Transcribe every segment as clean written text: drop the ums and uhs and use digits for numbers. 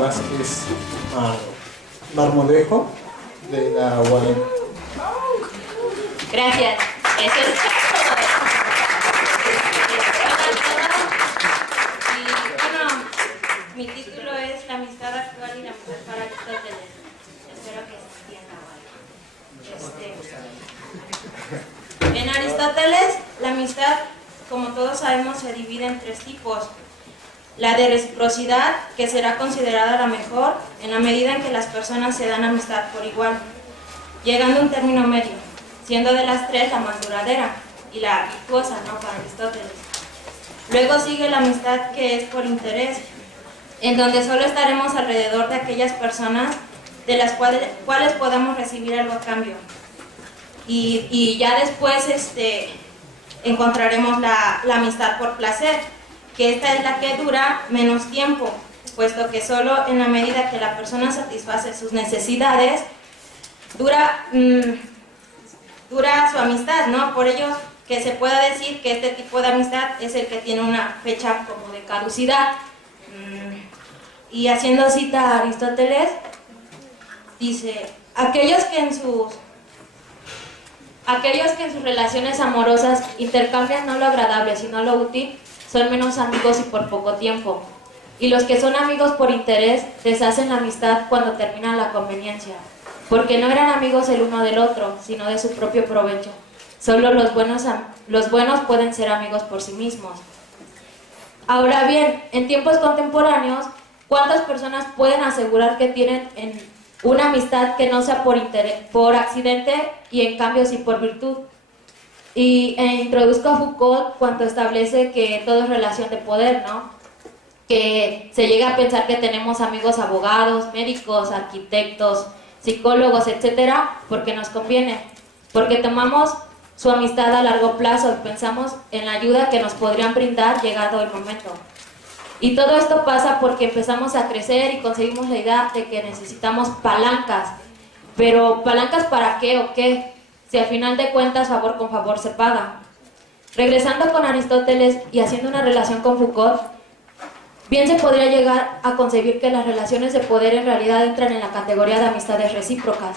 Vázquez Marmolejo de la UAM. Gracias. Eso es todo. Y bueno, mi título es La amistad actual y la amistad para Aristóteles. Espero que se entienda. En Aristóteles, la amistad, como todos sabemos, se divide en tres tipos. La de reciprocidad, que será considerada la mejor en la medida en que las personas se dan amistad por igual, llegando a un término medio, siendo de las tres la más duradera y la virtuosa, ¿no?, para Aristóteles. Luego sigue la amistad que es por interés, en donde solo estaremos alrededor de aquellas personas de las cuales podamos recibir algo a cambio. Y ya después encontraremos la amistad por placer, que esta es la que dura menos tiempo, puesto que solo en la medida que la persona satisface sus necesidades, dura su amistad, ¿no? Por ello que se pueda decir que este tipo de amistad es el que tiene una fecha como de caducidad. Y haciendo cita a Aristóteles, dice: aquellos que en sus relaciones amorosas intercambian no lo agradable, sino lo útil, son menos amigos y por poco tiempo. Y los que son amigos por interés deshacen la amistad cuando termina la conveniencia, porque no eran amigos el uno del otro, sino de su propio provecho. Solo los buenos pueden ser amigos por sí mismos. Ahora bien, en tiempos contemporáneos, ¿cuántas personas pueden asegurar que tienen una amistad que no sea por accidente y en cambio sí por virtud? Introduzco a Foucault cuando establece que todo es relación de poder, ¿no? Que se llega a pensar que tenemos amigos abogados, médicos, arquitectos, psicólogos, etcétera, porque nos conviene, porque tomamos su amistad a largo plazo y pensamos en la ayuda que nos podrían brindar llegado el momento. Y todo esto pasa porque empezamos a crecer y conseguimos la idea de que necesitamos palancas. Pero ¿palancas para qué o qué? Si al final de cuentas favor con favor se paga. Regresando con Aristóteles y haciendo una relación con Foucault, bien se podría llegar a concebir que las relaciones de poder en realidad entran en la categoría de amistades recíprocas.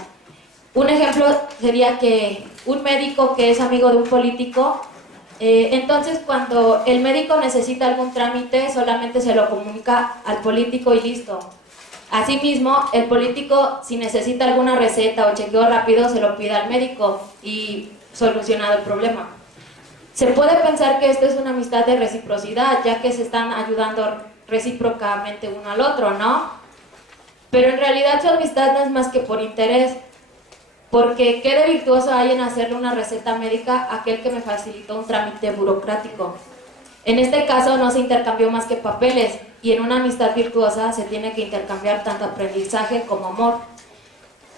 Un ejemplo sería que un médico que es amigo de un político, entonces cuando el médico necesita algún trámite solamente se lo comunica al político y listo. Asimismo, el político, si necesita alguna receta o chequeo rápido, se lo pide al médico y solucionado el problema. Se puede pensar que esto es una amistad de reciprocidad, ya que se están ayudando recíprocamente uno al otro, ¿no? Pero en realidad su amistad no es más que por interés, porque ¿qué de virtuoso hay en hacerle una receta médica a aquel que me facilitó un trámite burocrático? En este caso no se intercambió más que papeles, y en una amistad virtuosa se tiene que intercambiar tanto aprendizaje como amor.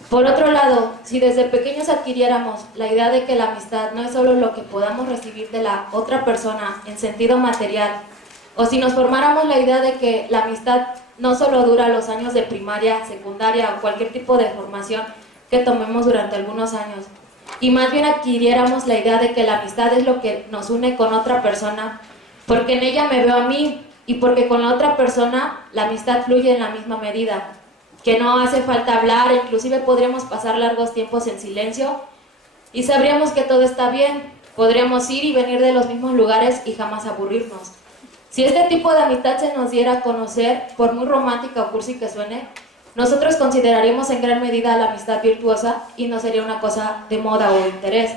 Por otro lado, si desde pequeños adquiriéramos la idea de que la amistad no es solo lo que podamos recibir de la otra persona en sentido material, o si nos formáramos la idea de que la amistad no solo dura los años de primaria, secundaria o cualquier tipo de formación que tomemos durante algunos años, y más bien adquiriéramos la idea de que la amistad es lo que nos une con otra persona, porque en ella me veo a mí, y porque con la otra persona la amistad fluye en la misma medida, que no hace falta hablar, inclusive podríamos pasar largos tiempos en silencio y sabríamos que todo está bien, podríamos ir y venir de los mismos lugares y jamás aburrirnos. Si este tipo de amistad se nos diera a conocer, por muy romántica o cursi que suene, nosotros consideraríamos en gran medida la amistad virtuosa y no sería una cosa de moda o de interés.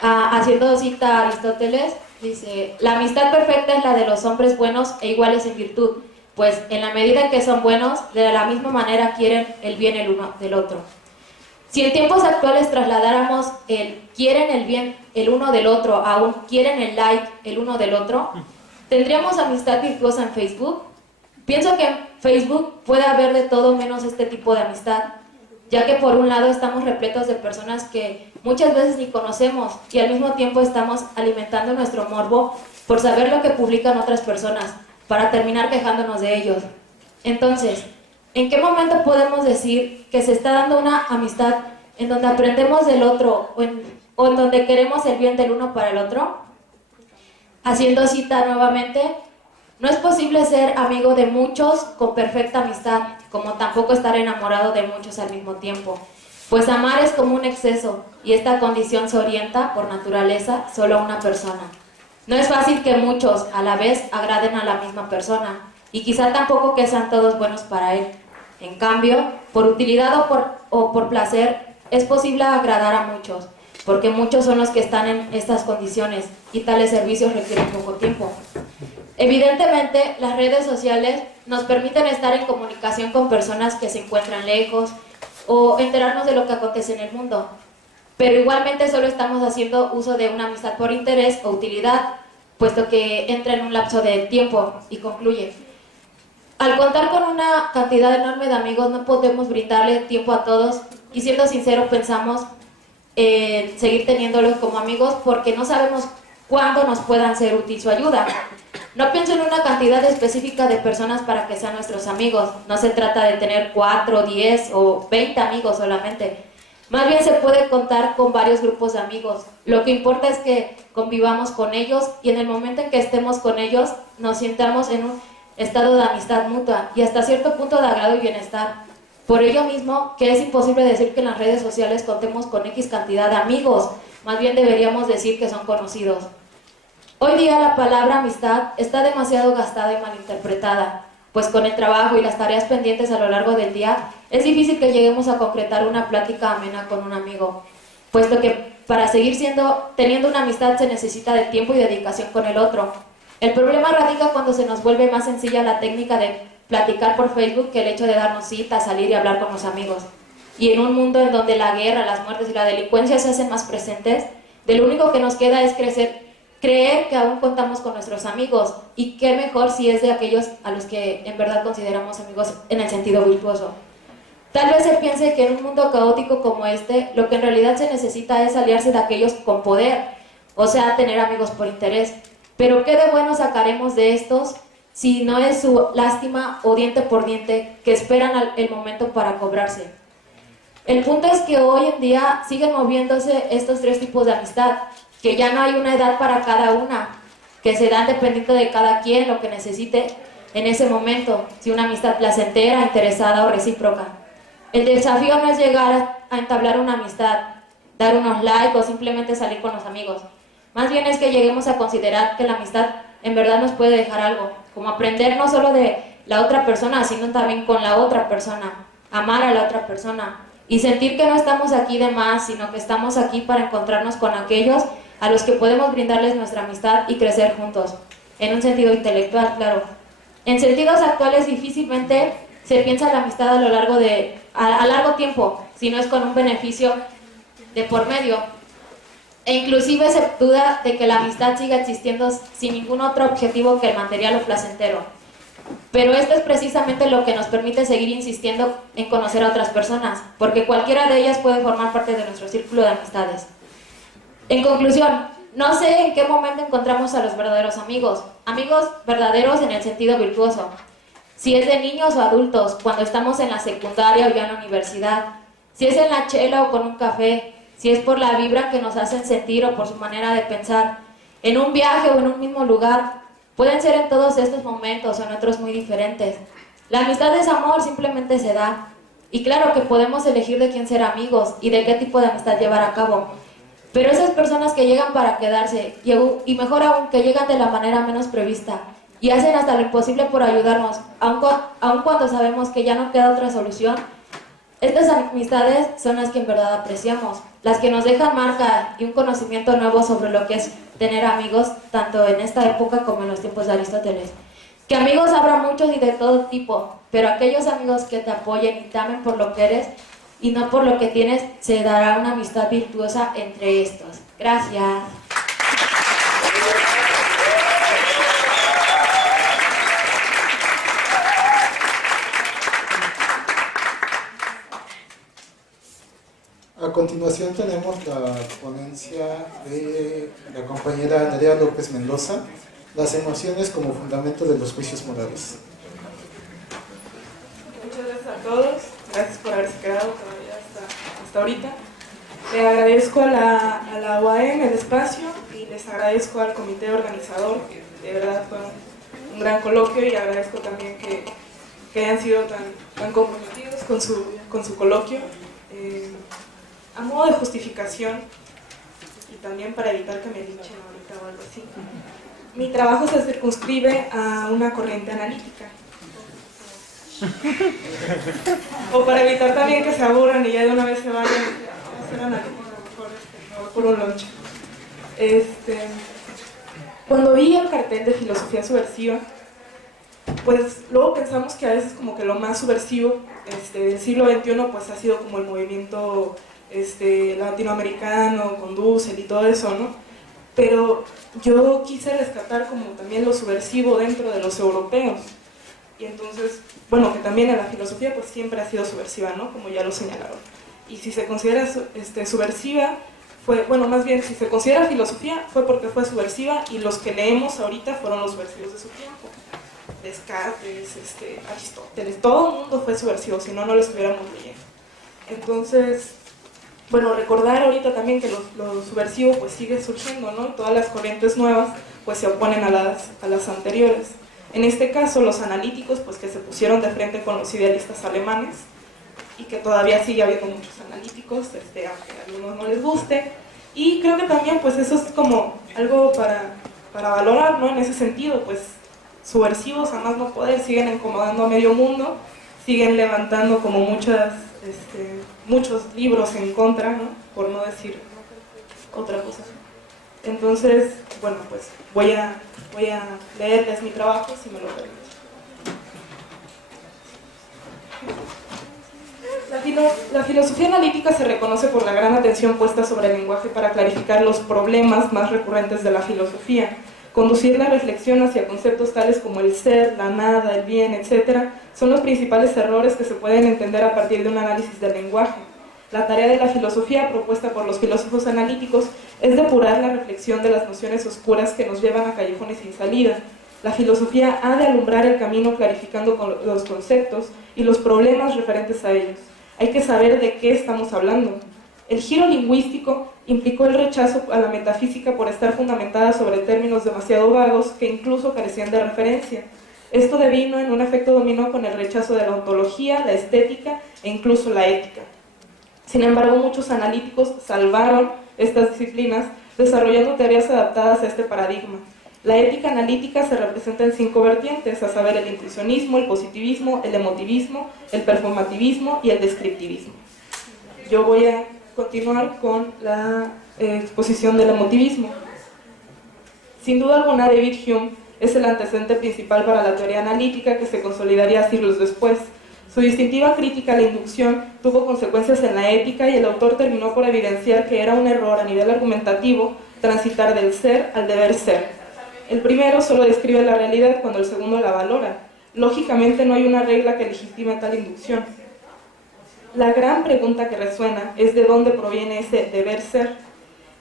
Haciendo cita a Aristóteles, dice: la amistad perfecta es la de los hombres buenos e iguales en virtud, pues en la medida en que son buenos, de la misma manera quieren el bien el uno del otro. Si en tiempos actuales trasladáramos el quieren el bien el uno del otro a un quieren el like el uno del otro, ¿tendríamos amistad virtuosa en Facebook? Pienso que en Facebook puede haber de todo menos este tipo de amistad, ya que por un lado estamos repletos de personas que muchas veces ni conocemos y al mismo tiempo estamos alimentando nuestro morbo por saber lo que publican otras personas, para terminar quejándonos de ellos. Entonces, ¿en qué momento podemos decir que se está dando una amistad en donde aprendemos del otro o en donde queremos el bien del uno para el otro? Haciendo cita nuevamente, No es posible ser amigo de muchos con perfecta amistad, como tampoco estar enamorado de muchos al mismo tiempo. Pues amar es como un exceso, y esta condición se orienta, por naturaleza, solo a una persona. No es fácil que muchos, a la vez, agraden a la misma persona, y quizá tampoco que sean todos buenos para él. En cambio, por utilidad o por placer, es posible agradar a muchos, porque muchos son los que están en estas condiciones, y tales servicios requieren poco tiempo. Evidentemente, las redes sociales nos permiten estar en comunicación con personas que se encuentran lejos, o enterarnos de lo que acontece en el mundo. Pero igualmente solo estamos haciendo uso de una amistad por interés o utilidad, puesto que entra en un lapso de tiempo y concluye. Al contar con una cantidad enorme de amigos, no podemos brindarle tiempo a todos, y siendo sinceros pensamos seguir teniéndolos como amigos porque no sabemos cuándo nos puedan ser útil su ayuda. No pienso en una cantidad específica de personas para que sean nuestros amigos. No se trata de tener 4, 10 o 20 amigos solamente. Más bien se puede contar con varios grupos de amigos. Lo que importa es que convivamos con ellos y en el momento en que estemos con ellos nos sintamos en un estado de amistad mutua y hasta cierto punto de agrado y bienestar. Por ello mismo que es imposible decir que en las redes sociales contemos con X cantidad de amigos. Más bien deberíamos decir que son conocidos. Hoy día la palabra amistad está demasiado gastada y malinterpretada, pues con el trabajo y las tareas pendientes a lo largo del día es difícil que lleguemos a concretar una plática amena con un amigo, puesto que para seguir teniendo una amistad se necesita de tiempo y dedicación con el otro. El problema radica cuando se nos vuelve más sencilla la técnica de platicar por Facebook que el hecho de darnos cita, salir y hablar con los amigos. Y en un mundo en donde la guerra, las muertes y la delincuencia se hacen más presentes, de lo único que nos queda es creer que aún contamos con nuestros amigos, y qué mejor si es de aquellos a los que en verdad consideramos amigos en el sentido virtuoso. Tal vez se piense que en un mundo caótico como este, lo que en realidad se necesita es aliarse de aquellos con poder, o sea, tener amigos por interés. Pero ¿qué de bueno sacaremos de estos si no es su lástima o diente por diente que esperan el momento para cobrarse? El punto es que hoy en día siguen moviéndose estos tres tipos de amistad, que ya no hay una edad para cada una, que se dan dependiendo de cada quien lo que necesite en ese momento, si una amistad placentera, interesada o recíproca. El desafío no es llegar a entablar una amistad, dar unos likes o simplemente salir con los amigos. Más bien es que lleguemos a considerar que la amistad en verdad nos puede dejar algo, como aprender no solo de la otra persona, sino también con la otra persona, amar a la otra persona y sentir que no estamos aquí de más, sino que estamos aquí para encontrarnos con aquellos a los que podemos brindarles nuestra amistad y crecer juntos, en un sentido intelectual, claro. En sentidos actuales difícilmente se piensa la amistad a largo tiempo, si no es con un beneficio de por medio. E inclusive se duda de que la amistad siga existiendo sin ningún otro objetivo que el material o placentero. Pero esto es precisamente lo que nos permite seguir insistiendo en conocer a otras personas, porque cualquiera de ellas puede formar parte de nuestro círculo de amistades. En conclusión, no sé en qué momento encontramos a los verdaderos amigos verdaderos en el sentido virtuoso, si es de niños o adultos, cuando estamos en la secundaria o ya en la universidad, si es en la chela o con un café, si es por la vibra que nos hacen sentir o por su manera de pensar, en un viaje o en un mismo lugar. Pueden ser en todos estos momentos o en otros muy diferentes. La amistad es amor, simplemente se da. Y claro que podemos elegir de quién ser amigos y de qué tipo de amistad llevar a cabo. Pero esas personas que llegan para quedarse, y mejor aún, que llegan de la manera menos prevista, y hacen hasta lo imposible por ayudarnos, aun cuando sabemos que ya no queda otra solución, estas amistades son las que en verdad apreciamos, las que nos dejan marca y un conocimiento nuevo sobre lo que es tener amigos, tanto en esta época como en los tiempos de Aristóteles. Que amigos habrá muchos y de todo tipo, pero aquellos amigos que te apoyen y te amen por lo que eres y no por lo que tienes, se dará una amistad virtuosa entre estos. Gracias. A continuación tenemos la ponencia de la compañera Nerea López Mendoza, las emociones como fundamento de los juicios morales. Muchas gracias a todos, gracias por haberse quedado todavía hasta ahorita. Le agradezco a la UAM el espacio y les agradezco al comité organizador, que de verdad fueron un gran coloquio y agradezco también que hayan sido tan comprometidos con su coloquio. A modo de justificación, y también para evitar que me linchen ahorita o algo así, mi trabajo se circunscribe a una corriente analítica. O para evitar también que se aburran y ya de una vez se vayan a hacer analítica, mejor por un lunch. Cuando vi el cartel de filosofía subversiva, pues luego pensamos que a veces como que lo más subversivo del siglo XXI pues ha sido como el movimiento latinoamericano, con Dussel y todo eso, ¿no? Pero yo quise rescatar como también lo subversivo dentro de los europeos. Y entonces, bueno, que también en la filosofía pues siempre ha sido subversiva, ¿no? Como ya lo señalaron. Y si se considera subversiva, bueno, más bien, si se considera filosofía, fue porque fue subversiva y los que leemos ahorita fueron los subversivos de su tiempo. Descartes, Aristóteles, todo el mundo fue subversivo, si no, no lo estuviéramos leyendo. Entonces, bueno, recordar ahorita también que lo subversivo pues sigue surgiendo, ¿no? Y todas las corrientes nuevas pues se oponen a las anteriores. En este caso, los analíticos pues que se pusieron de frente con los idealistas alemanes, y que todavía sigue habiendo muchos analíticos, aunque a algunos no les guste, y creo que también pues eso es como algo para valorar, ¿no? En ese sentido, pues subversivos a más no poder, siguen incomodando a medio mundo, siguen levantando como muchos libros en contra, ¿no? Por no decir otra cosa. Entonces, bueno, pues voy a leerles mi trabajo, si me lo permiten. La filosofía analítica se reconoce por la gran atención puesta sobre el lenguaje para clarificar los problemas más recurrentes de la filosofía, conducir la reflexión hacia conceptos tales como el ser, la nada, el bien, etc., son los principales errores que se pueden entender a partir de un análisis del lenguaje. La tarea de la filosofía propuesta por los filósofos analíticos es depurar la reflexión de las nociones oscuras que nos llevan a callejones sin salida. La filosofía ha de alumbrar el camino clarificando los conceptos y los problemas referentes a ellos. Hay que saber de qué estamos hablando. El giro lingüístico implicó el rechazo a la metafísica por estar fundamentada sobre términos demasiado vagos que incluso carecían de referencia. Esto devino en un efecto dominó con el rechazo de la ontología, la estética e incluso la ética. Sin embargo, muchos analíticos salvaron estas disciplinas desarrollando teorías adaptadas a este paradigma. La ética analítica se representa en 5 vertientes, a saber, el intuicionismo, el positivismo, el emotivismo, el performativismo y el descriptivismo. Yo voy a continuar con la exposición del emotivismo. Sin duda alguna, David Hume es el antecedente principal para la teoría analítica que se consolidaría siglos después. Su distintiva crítica a la inducción tuvo consecuencias en la ética y el autor terminó por evidenciar que era un error a nivel argumentativo transitar del ser al deber ser. El primero solo describe la realidad cuando el segundo la valora. Lógicamente no hay una regla que legitime tal inducción. La gran pregunta que resuena es de dónde proviene ese deber ser.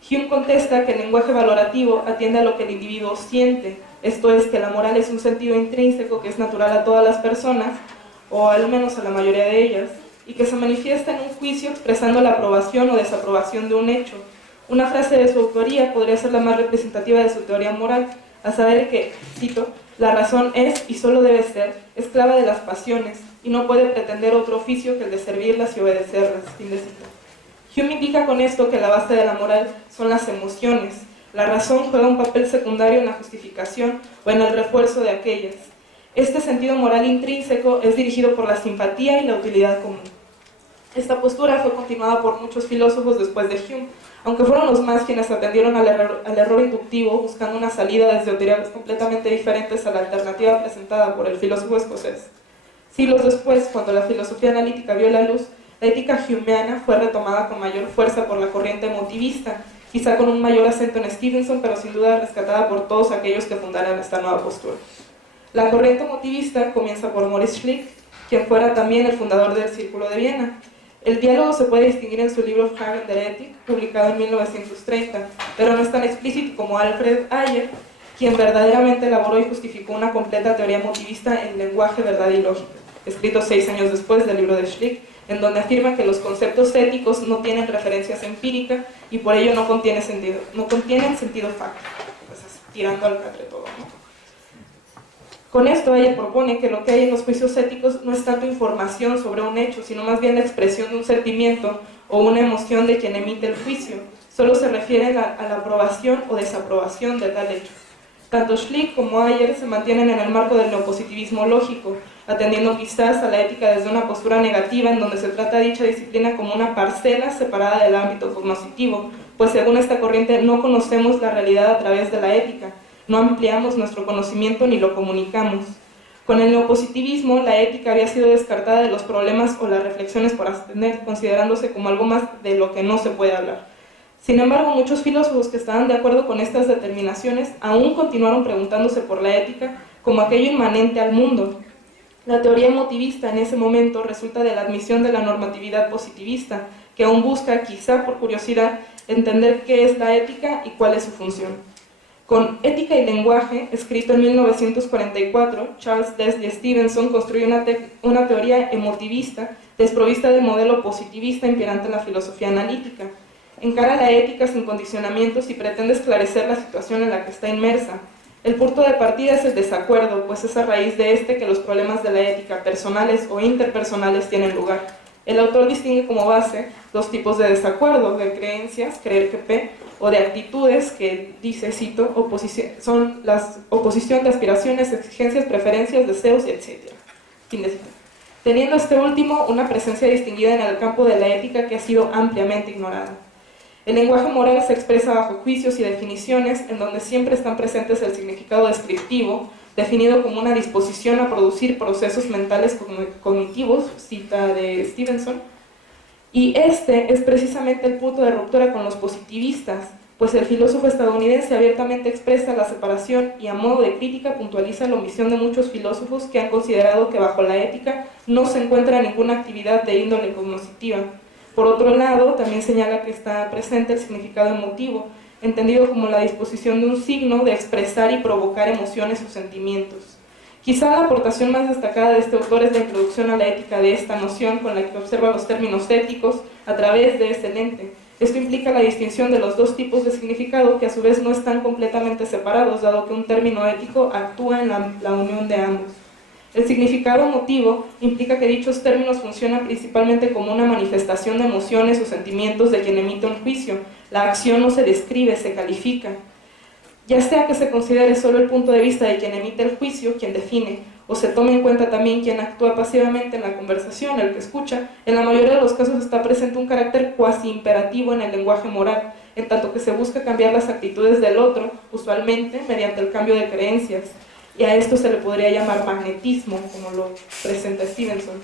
Hume contesta que el lenguaje valorativo atiende a lo que el individuo siente, esto es, que la moral es un sentido intrínseco que es natural a todas las personas, o al menos a la mayoría de ellas, y que se manifiesta en un juicio expresando la aprobación o desaprobación de un hecho. Una frase de su autoría podría ser la más representativa de su teoría moral, a saber que, cito, la razón es y solo debe ser esclava de las pasiones y no puede pretender otro oficio que el de servirlas y obedecerlas, fin de cita. Hume indica con esto que la base de la moral son las emociones. La razón juega un papel secundario en la justificación o en el refuerzo de aquellas. Este sentido moral intrínseco es dirigido por la simpatía y la utilidad común. Esta postura fue continuada por muchos filósofos después de Hume, aunque fueron los más quienes atendieron al error inductivo, buscando una salida desde teorías completamente diferentes a la alternativa presentada por el filósofo escocés. Siglos después, cuando la filosofía analítica vio la luz, la ética humeana fue retomada con mayor fuerza por la corriente emotivista, quizá con un mayor acento en Stevenson, pero sin duda rescatada por todos aquellos que fundaron esta nueva postura. La corriente emotivista comienza por Maurice Schlick, quien fuera también el fundador del Círculo de Viena. El diálogo se puede distinguir en su libro Fragen der Ethik, publicado en 1930, pero no es tan explícito como Alfred Ayer, quien verdaderamente elaboró y justificó una completa teoría emotivista en lenguaje, verdad y lógica, escrito 6 años después del libro de Schlick, en donde afirma que los conceptos éticos no tienen referencias empíricas y por ello no contienen sentido fáctico, pues tirando al catre todo, ¿no? Con esto ella propone que lo que hay en los juicios éticos no es tanto información sobre un hecho, sino más bien la expresión de un sentimiento o una emoción de quien emite el juicio. Solo se refiere a la aprobación o desaprobación de tal hecho. Tanto Schlick como Ayer se mantienen en el marco del neopositivismo lógico, atendiendo quizás a la ética desde una postura negativa en donde se trata dicha disciplina como una parcela separada del ámbito cognoscitivo, pues según esta corriente no conocemos la realidad a través de la ética, no ampliamos nuestro conocimiento ni lo comunicamos. Con el neopositivismo, la ética había sido descartada de los problemas o las reflexiones por atender, considerándose como algo más de lo que no se puede hablar. Sin embargo, muchos filósofos que estaban de acuerdo con estas determinaciones aún continuaron preguntándose por la ética como aquello inmanente al mundo. La teoría emotivista en ese momento resulta de la admisión de la normatividad positivista, que aún busca, quizá por curiosidad, entender qué es la ética y cuál es su función. Con Ética y lenguaje, escrito en 1944, Charles Leslie Stevenson construyó una teoría emotivista desprovista del modelo positivista imperante en la filosofía analítica. Encara la ética sin condicionamientos y pretende esclarecer la situación en la que está inmersa. El punto de partida es el desacuerdo, pues es a raíz de este que los problemas de la ética personales o interpersonales tienen lugar. El autor distingue como base dos tipos de desacuerdo, de creencias, creer que P, o de actitudes, que dice, cito, son la oposición de aspiraciones, exigencias, preferencias, deseos, etc. Fin de cita. Teniendo este último una presencia distinguida en el campo de la ética que ha sido ampliamente ignorada. El lenguaje moral se expresa bajo juicios y definiciones en donde siempre están presentes el significado descriptivo, definido como una disposición a producir procesos mentales cognitivos, cita de Stevenson, y este es precisamente el punto de ruptura con los positivistas, pues el filósofo estadounidense abiertamente expresa la separación y a modo de crítica puntualiza la omisión de muchos filósofos que han considerado que bajo la ética no se encuentra ninguna actividad de índole cognoscitiva. Por otro lado, también señala que está presente el significado emotivo, entendido como la disposición de un signo de expresar y provocar emociones o sentimientos. Quizá la aportación más destacada de este autor es la introducción a la ética de esta noción con la que observa los términos éticos a través de este lente. Esto implica la distinción de los dos tipos de significado que a su vez no están completamente separados, dado que un término ético actúa en la unión de ambos. El significado emotivo implica que dichos términos funcionan principalmente como una manifestación de emociones o sentimientos de quien emite un juicio. La acción no se describe, se califica. Ya sea que se considere solo el punto de vista de quien emite el juicio, quien define, o se tome en cuenta también quien actúa pasivamente en la conversación, el que escucha, en la mayoría de los casos está presente un carácter cuasi imperativo en el lenguaje moral, en tanto que se busca cambiar las actitudes del otro, usualmente mediante el cambio de creencias. Y a esto se le podría llamar magnetismo, como lo presenta Stevenson.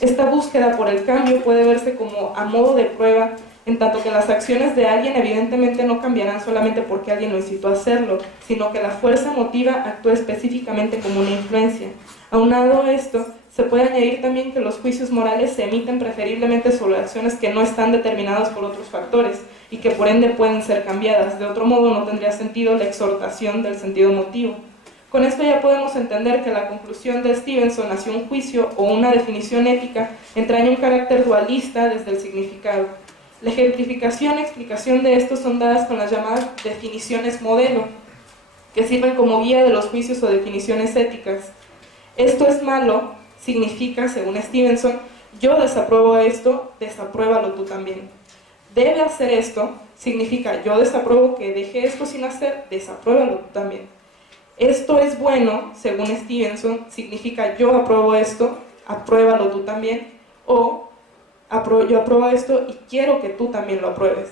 Esta búsqueda por el cambio puede verse como a modo de prueba, en tanto que las acciones de alguien evidentemente no cambiarán solamente porque alguien lo incitó a hacerlo, sino que la fuerza emotiva actúa específicamente como una influencia. Aunado a esto, se puede añadir también que los juicios morales se emiten preferiblemente sobre acciones que no están determinadas por otros factores y que por ende pueden ser cambiadas. De otro modo no tendría sentido la exhortación del sentido emotivo. Con esto ya podemos entender que la conclusión de Stevenson hacia un juicio o una definición ética entraña un carácter dualista desde el significado. La ejemplificación y explicación de esto son dadas con las llamadas definiciones modelo, que sirven como guía de los juicios o definiciones éticas. Esto es malo significa, según Stevenson, yo desapruebo esto, desapruébalo tú también. Debe hacer esto significa yo desapruebo que deje esto sin hacer, desapruébalo tú también. Esto es bueno, según Stevenson, significa yo apruebo esto, apruébalo tú también, o yo apruebo esto y quiero que tú también lo apruebes.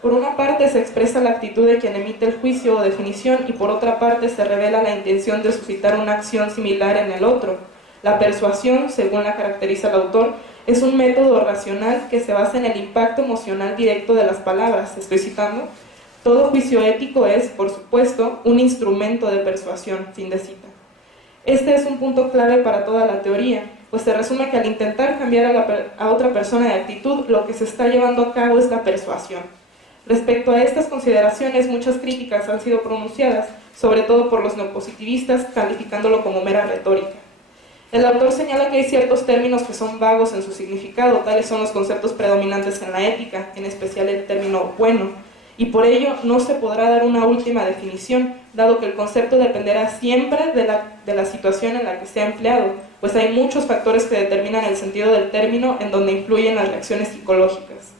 Por una parte se expresa la actitud de quien emite el juicio o definición y por otra parte se revela la intención de suscitar una acción similar en el otro. La persuasión, según la caracteriza el autor, es un método racional que se basa en el impacto emocional directo de las palabras. Estoy citando: todo juicio ético es, por supuesto, un instrumento de persuasión. Fin de cita. Este es un punto clave para toda la teoría, pues se resume que al intentar cambiar a otra persona de actitud, lo que se está llevando a cabo es la persuasión. Respecto a estas consideraciones, muchas críticas han sido pronunciadas, sobre todo por los neopositivistas, calificándolo como mera retórica. El autor señala que hay ciertos términos que son vagos en su significado, tales son los conceptos predominantes en la ética, en especial el término bueno, y por ello no se podrá dar una última definición, dado que el concepto dependerá siempre de la situación en la que sea empleado, pues hay muchos factores que determinan el sentido del término en donde influyen las reacciones psicológicas.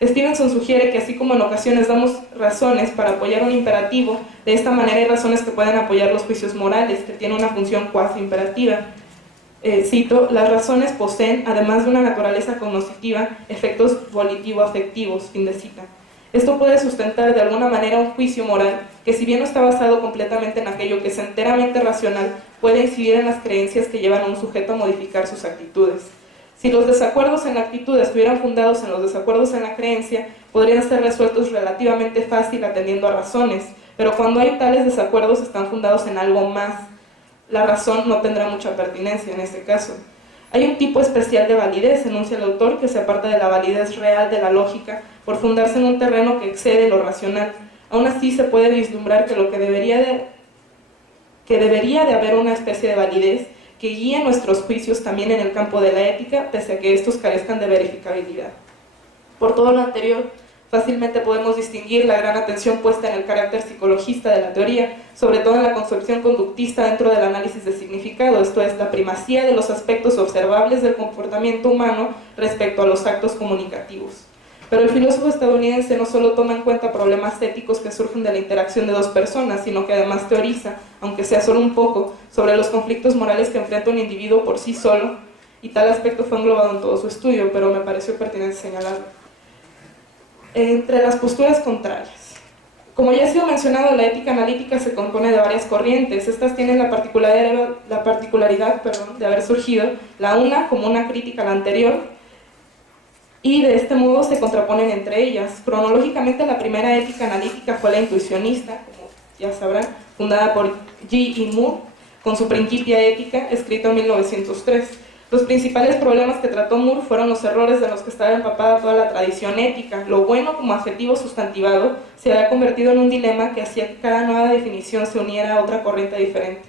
Stevenson sugiere que así como en ocasiones damos razones para apoyar un imperativo, de esta manera hay razones que pueden apoyar los juicios morales, que tienen una función cuasi imperativa. Cito, las razones poseen, además de una naturaleza cognoscitiva, efectos volitivo-afectivos, fin de cita. Esto puede sustentar de alguna manera un juicio moral que, si bien no está basado completamente en aquello que es enteramente racional, puede incidir en las creencias que llevan a un sujeto a modificar sus actitudes. Si los desacuerdos en la actitud estuvieran fundados en los desacuerdos en la creencia, podrían ser resueltos relativamente fácil atendiendo a razones, pero cuando hay tales desacuerdos están fundados en algo más. La razón no tendrá mucha pertinencia en este caso. Hay un tipo especial de validez, enuncia el autor, que se aparta de la validez real de la lógica por fundarse en un terreno que excede lo racional. Aún así se puede vislumbrar que debería de haber una especie de validez que guíe nuestros juicios también en el campo de la ética, pese a que estos carezcan de verificabilidad. Por todo lo anterior, fácilmente podemos distinguir la gran atención puesta en el carácter psicologista de la teoría, sobre todo en la concepción conductista dentro del análisis de significado, esto es, la primacía de los aspectos observables del comportamiento humano respecto a los actos comunicativos. Pero el filósofo estadounidense no solo toma en cuenta problemas éticos que surgen de la interacción de dos personas, sino que además teoriza, aunque sea solo un poco, sobre los conflictos morales que enfrenta un individuo por sí solo, y tal aspecto fue englobado en todo su estudio, pero me pareció pertinente señalarlo. Entre las posturas contrarias. Como ya ha sido mencionado, la ética analítica se compone de varias corrientes. Estas tienen la particularidad de haber surgido, la una como una crítica a la anterior, y de este modo se contraponen entre ellas. Cronológicamente, la primera ética analítica fue la intuicionista, como ya sabrán, fundada por G. E. Moore, con su Principia Ética, escrito en 1903. Los principales problemas que trató Moore fueron los errores de los que estaba empapada toda la tradición ética. Lo bueno, como adjetivo sustantivado, se había convertido en un dilema que hacía que cada nueva definición se uniera a otra corriente diferente.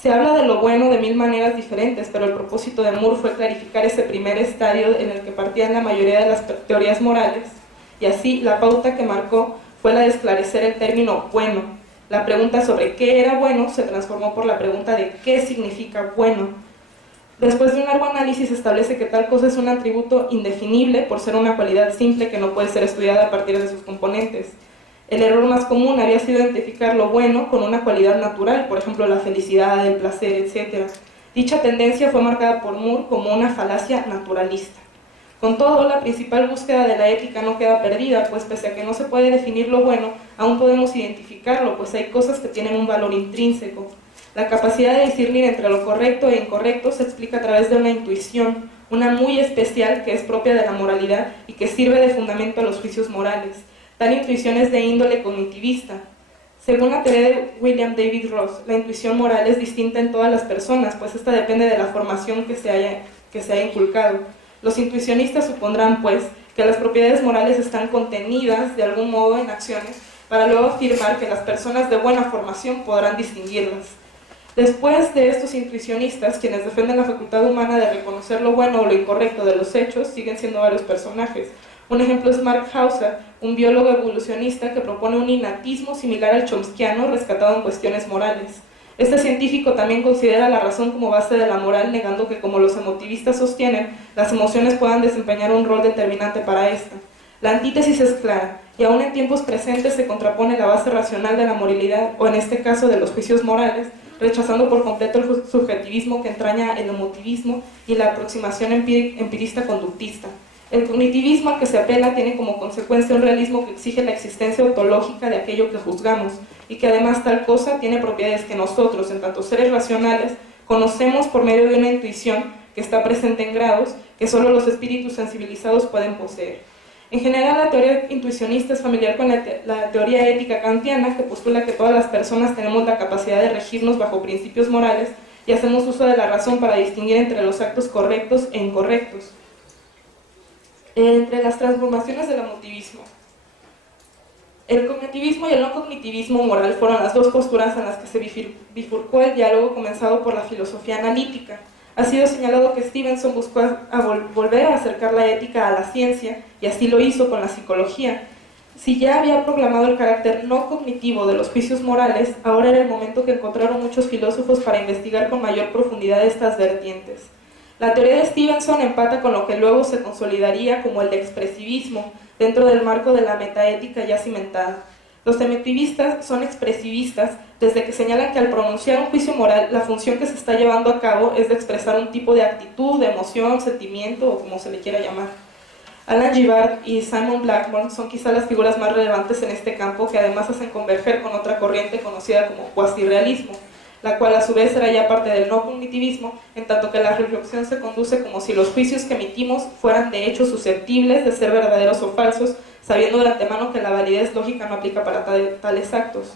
Se habla de lo bueno de mil maneras diferentes, pero el propósito de Moore fue clarificar ese primer estadio en el que partían la mayoría de las teorías morales, y así la pauta que marcó fue la de esclarecer el término bueno. La pregunta sobre qué era bueno se transformó por la pregunta de qué significa bueno. Después de un largo análisis establece que tal cosa es un atributo indefinible por ser una cualidad simple que no puede ser estudiada a partir de sus componentes. El error más común había sido identificar lo bueno con una cualidad natural, por ejemplo la felicidad, el placer, etc. Dicha tendencia fue marcada por Moore como una falacia naturalista. Con todo, la principal búsqueda de la ética no queda perdida, pues pese a que no se puede definir lo bueno, aún podemos identificarlo, pues hay cosas que tienen un valor intrínseco. La capacidad de discernir entre lo correcto e incorrecto se explica a través de una intuición, una muy especial que es propia de la moralidad y que sirve de fundamento a los juicios morales. Tal intuición es de índole cognitivista. Según la teoría de William David Ross, la intuición moral es distinta en todas las personas, pues esta depende de la formación que se haya inculcado. Los intuicionistas supondrán, pues, que las propiedades morales están contenidas de algún modo en acciones, para luego afirmar que las personas de buena formación podrán distinguirlas. Después de estos intuicionistas, quienes defienden la facultad humana de reconocer lo bueno o lo incorrecto de los hechos, siguen siendo varios personajes. Un ejemplo es Mark Hauser, un biólogo evolucionista que propone un innatismo similar al chomskiano rescatado en cuestiones morales. Este científico también considera la razón como base de la moral, negando que, como los emotivistas sostienen, las emociones puedan desempeñar un rol determinante para esta. La antítesis es clara, y aún en tiempos presentes se contrapone la base racional de la moralidad, o en este caso de los juicios morales, rechazando por completo el subjetivismo que entraña el emotivismo y la aproximación empirista conductista. El cognitivismo al que se apela tiene como consecuencia un realismo que exige la existencia ontológica de aquello que juzgamos, y que además tal cosa tiene propiedades que nosotros, en tanto seres racionales, conocemos por medio de una intuición que está presente en grados que solo los espíritus sensibilizados pueden poseer. En general, la teoría intuicionista es familiar con la teoría ética kantiana, que postula que todas las personas tenemos la capacidad de regirnos bajo principios morales y hacemos uso de la razón para distinguir entre los actos correctos e incorrectos. Entre las transformaciones del emotivismo. El cognitivismo y el no cognitivismo moral fueron las dos posturas en las que se bifurcó el diálogo comenzado por la filosofía analítica. Ha sido señalado que Stevenson buscó volver a acercar la ética a la ciencia, y así lo hizo con la psicología. Si ya había proclamado el carácter no cognitivo de los juicios morales, ahora era el momento que encontraron muchos filósofos para investigar con mayor profundidad estas vertientes. La teoría de Stevenson empata con lo que luego se consolidaría como el expresivismo, dentro del marco de la metaética ya cimentada. Los emotivistas son expresivistas desde que señalan que al pronunciar un juicio moral, la función que se está llevando a cabo es de expresar un tipo de actitud, de emoción, sentimiento o como se le quiera llamar. Alan Gibard y Simon Blackburn son quizá las figuras más relevantes en este campo, que además hacen converger con otra corriente conocida como cuasirrealismo, la cual a su vez era ya parte del no cognitivismo, en tanto que la reflexión se conduce como si los juicios que emitimos fueran de hecho susceptibles de ser verdaderos o falsos, sabiendo de antemano que la validez lógica no aplica para tales actos.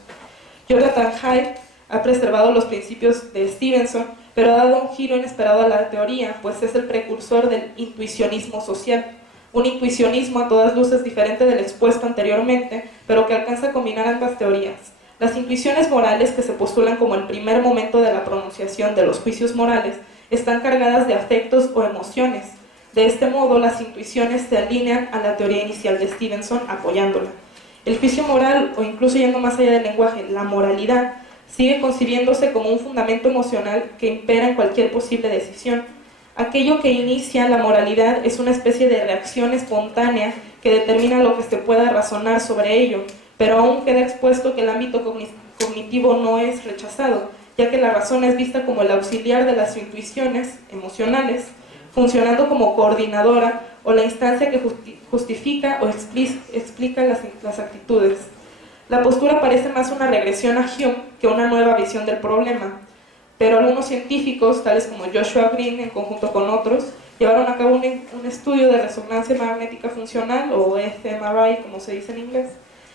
Jonathan Haidt ha preservado los principios de Stevenson, pero ha dado un giro inesperado a la teoría, pues es el precursor del intuicionismo social. Un intuicionismo a todas luces diferente del expuesto anteriormente, pero que alcanza a combinar ambas teorías. Las intuiciones morales, que se postulan como el primer momento de la pronunciación de los juicios morales, están cargadas de afectos o emociones. De este modo, las intuiciones se alinean a la teoría inicial de Stevenson, apoyándola. El juicio moral, o incluso yendo más allá del lenguaje, la moralidad, sigue concibiéndose como un fundamento emocional que impera en cualquier posible decisión. Aquello que inicia la moralidad es una especie de reacción espontánea que determina lo que se pueda razonar sobre ello, pero aún queda expuesto que el ámbito cognitivo no es rechazado, ya que la razón es vista como el auxiliar de las intuiciones emocionales, funcionando como coordinadora o la instancia que justifica o explica las actitudes. La postura parece más una regresión a Hume que una nueva visión del problema, pero algunos científicos, tales como Joshua Green, en conjunto con otros, llevaron a cabo un estudio de resonancia magnética funcional, o fMRI, como se dice en inglés,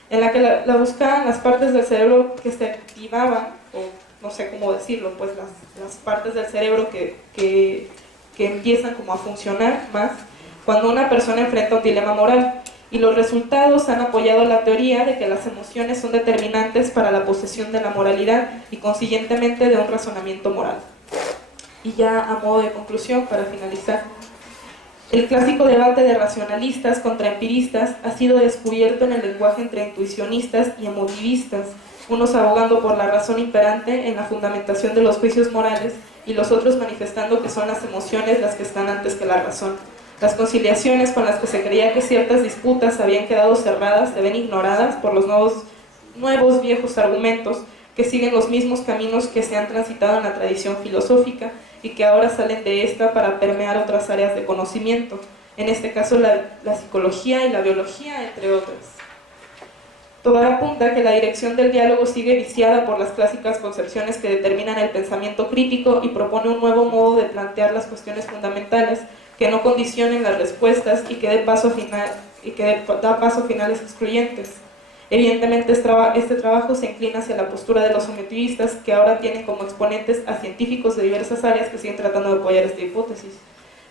en la que la buscaban las partes del cerebro que se activaban, o no sé cómo decirlo, pues las partes del cerebro que empiezan como a funcionar más cuando una persona enfrenta un dilema moral. Y los resultados han apoyado la teoría de que las emociones son determinantes para la posesión de la moralidad y consiguientemente de un razonamiento moral. Y ya a modo de conclusión, para finalizar, el clásico debate de racionalistas contra empiristas ha sido descubierto en el lenguaje entre intuicionistas y emotivistas, unos abogando por la razón imperante en la fundamentación de los juicios morales y los otros manifestando que son las emociones las que están antes que la razón. Las conciliaciones con las que se creía que ciertas disputas habían quedado cerradas se ven ignoradas por los nuevos viejos argumentos que siguen los mismos caminos que se han transitado en la tradición filosófica y que ahora salen de esta para permear otras áreas de conocimiento, en este caso la psicología y la biología, entre otras. Todo apunta a que la dirección del diálogo sigue viciada por las clásicas concepciones que determinan el pensamiento crítico y propone un nuevo modo de plantear las cuestiones fundamentales que no condicionen las respuestas y que da paso a finales excluyentes. Evidentemente este trabajo se inclina hacia la postura de los sometivistas, que ahora tienen como exponentes a científicos de diversas áreas que siguen tratando de apoyar esta hipótesis.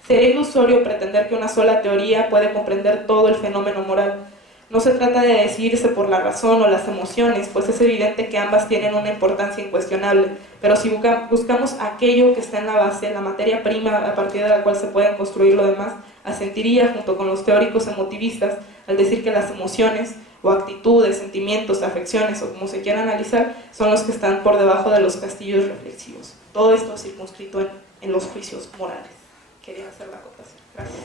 Sería ilusorio pretender que una sola teoría puede comprender todo el fenómeno moral. No se trata de decidirse por la razón o las emociones, pues es evidente que ambas tienen una importancia incuestionable, pero si buscamos aquello que está en la base, la materia prima a partir de la cual se pueden construir lo demás, asentiría junto con los teóricos emotivistas al decir que las emociones o actitudes, sentimientos, afecciones o como se quiera analizar, son los que están por debajo de los castillos reflexivos. Todo esto circunscrito en los juicios morales. Quería hacer la acotación. Gracias.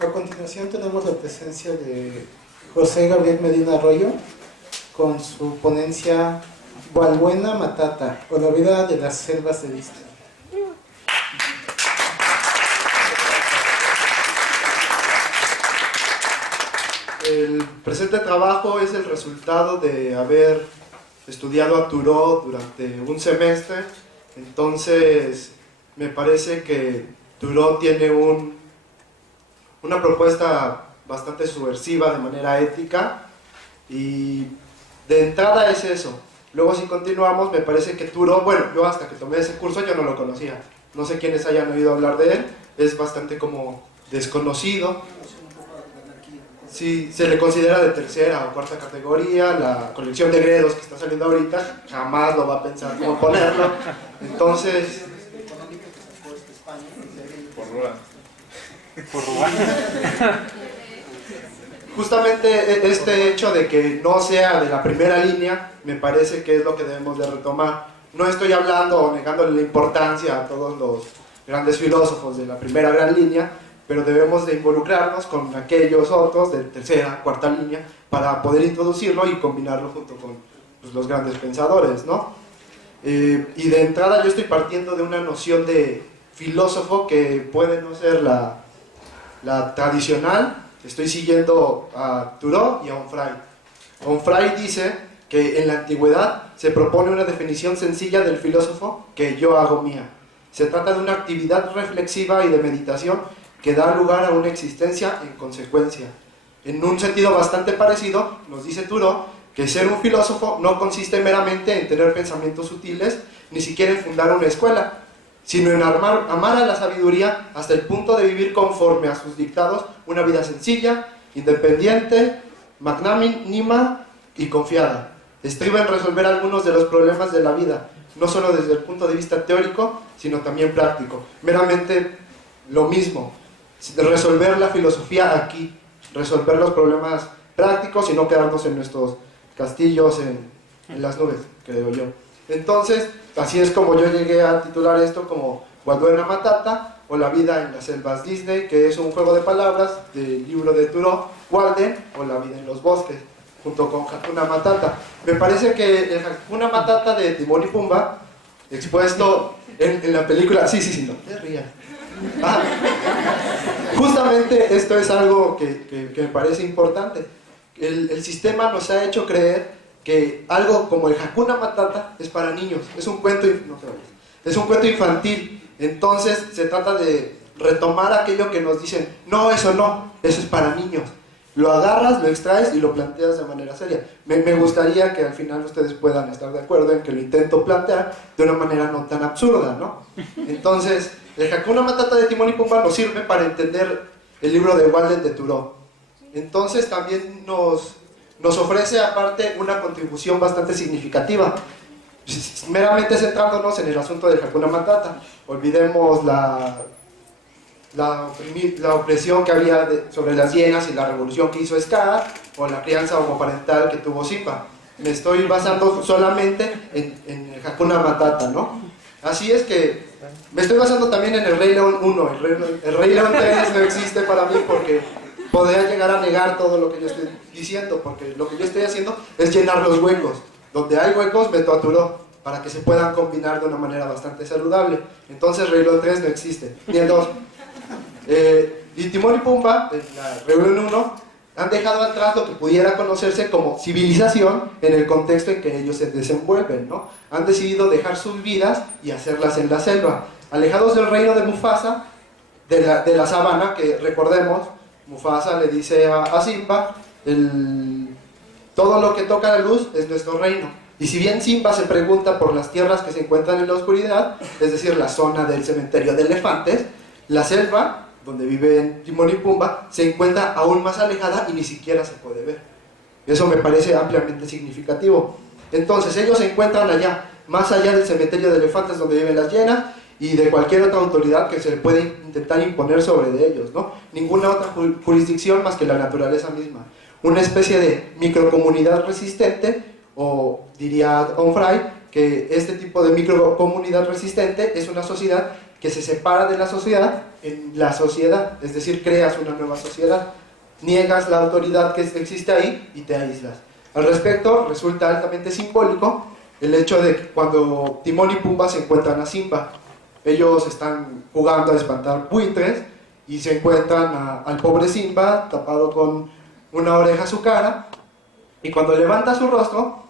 A continuación tenemos la presencia de José Gabriel Medina Arroyo con su ponencia Valbuena Matata, o la vida de las selvas de Vista. El presente trabajo es el resultado de haber estudiado a Thoreau durante un semestre, entonces me parece que Thoreau tiene una propuesta bastante subversiva de manera ética, y de entrada es eso. Luego si continuamos, me parece que Thoreau, bueno, yo hasta que tomé ese curso yo no lo conocía, no sé quiénes hayan oído hablar de él, es bastante como desconocido. Sí, se le considera de tercera o cuarta categoría. La colección de Gredos que está saliendo ahorita jamás lo va a pensar cómo ponerlo. Entonces, Por robar. Justamente este hecho de que no sea de la primera línea, me parece que es lo que debemos de retomar. No estoy hablando o negándole la importancia a todos los grandes filósofos de la primera gran línea, pero debemos de involucrarnos con aquellos otros de tercera, cuarta línea, para poder introducirlo y combinarlo junto con pues, los grandes pensadores, ¿no? Y de entrada yo estoy partiendo de una noción de filósofo que puede no ser la tradicional. Estoy siguiendo a Thoreau y a Onfray. Onfray dice que en la antigüedad se propone una definición sencilla del filósofo que yo hago mía. Se trata de una actividad reflexiva y de meditación que da lugar a una existencia en consecuencia. En un sentido bastante parecido, nos dice Thoreau que ser un filósofo no consiste meramente en tener pensamientos sutiles, ni siquiera en fundar una escuela, sino en amar a la sabiduría hasta el punto de vivir conforme a sus dictados una vida sencilla, independiente, magnánima y confiada. Estriba en resolver algunos de los problemas de la vida, no solo desde el punto de vista teórico, sino también práctico. Meramente lo mismo, resolver la filosofía aquí, resolver los problemas prácticos y no quedarnos en nuestros castillos, en las nubes, creo yo. Entonces, así es como yo llegué a titular esto como Walbuena Matata o La vida en las selvas Disney, que es un juego de palabras del libro de Thoreau, Walden o La vida en los bosques, junto con Hakuna Matata. Me parece que el Hakuna Matata de Timón y Pumba, expuesto en la película... Sí, no te rías. Justamente esto es algo que me parece importante. El sistema nos ha hecho creer que algo como el Hakuna Matata es para niños, es un cuento, es un cuento infantil. Entonces se trata de retomar aquello que nos dicen, no, eso es para niños. Lo agarras, lo extraes y lo planteas de manera seria. Me gustaría que al final ustedes puedan estar de acuerdo en que lo intento plantear de una manera no tan absurda, ¿no? Entonces, el Hakuna Matata de Timón y Pumba nos sirve para entender el libro de Walden de Thoreau. Entonces también nos ofrece aparte una contribución bastante significativa, meramente centrándonos en el asunto del Hakuna Matata. Olvidemos la opresión que había sobre las hienas y la revolución que hizo Scar, o la crianza homoparental que tuvo Simba. Me estoy basando solamente en el Hakuna Matata, ¿no? Así es que me estoy basando también en el Rey León 1. El Rey León 3 no existe para mí porque podría llegar a negar todo lo que yo estoy diciendo, porque lo que yo estoy haciendo es llenar los huecos. Donde hay huecos, meto a Thoreau para que se puedan combinar de una manera bastante saludable. Entonces Rey León 3 no existe, ni el 2. Y Timón y Pumba, en la Reunión 1, han dejado atrás lo que pudiera conocerse como civilización en el contexto en que ellos se desenvuelven, ¿no? Han decidido dejar sus vidas y hacerlas en la selva, alejados del reino de Mufasa, de la sabana, que recordemos, Mufasa le dice a Simba, todo lo que toca la luz es nuestro reino. Y si bien Simba se pregunta por las tierras que se encuentran en la oscuridad, es decir, la zona del cementerio de elefantes, la selva, donde viven Timón y Pumba, se encuentra aún más alejada y ni siquiera se puede ver. Eso me parece ampliamente significativo. Entonces ellos se encuentran allá, más allá del cementerio de elefantes donde viven las hienas y de cualquier otra autoridad que se le puede intentar imponer sobre de ellos, ¿no? Ninguna otra jurisdicción más que la naturaleza misma. Una especie de microcomunidad resistente, o diría Onfray, que este tipo de microcomunidad resistente es una sociedad que se separa de la sociedad en la sociedad, es decir, creas una nueva sociedad, niegas la autoridad que existe ahí y te aíslas. Al respecto, resulta altamente simbólico el hecho de que cuando Timón y Pumba se encuentran a Simba, ellos están jugando a espantar buitres y se encuentran al pobre Simba tapado con una oreja a su cara, y cuando levanta su rostro,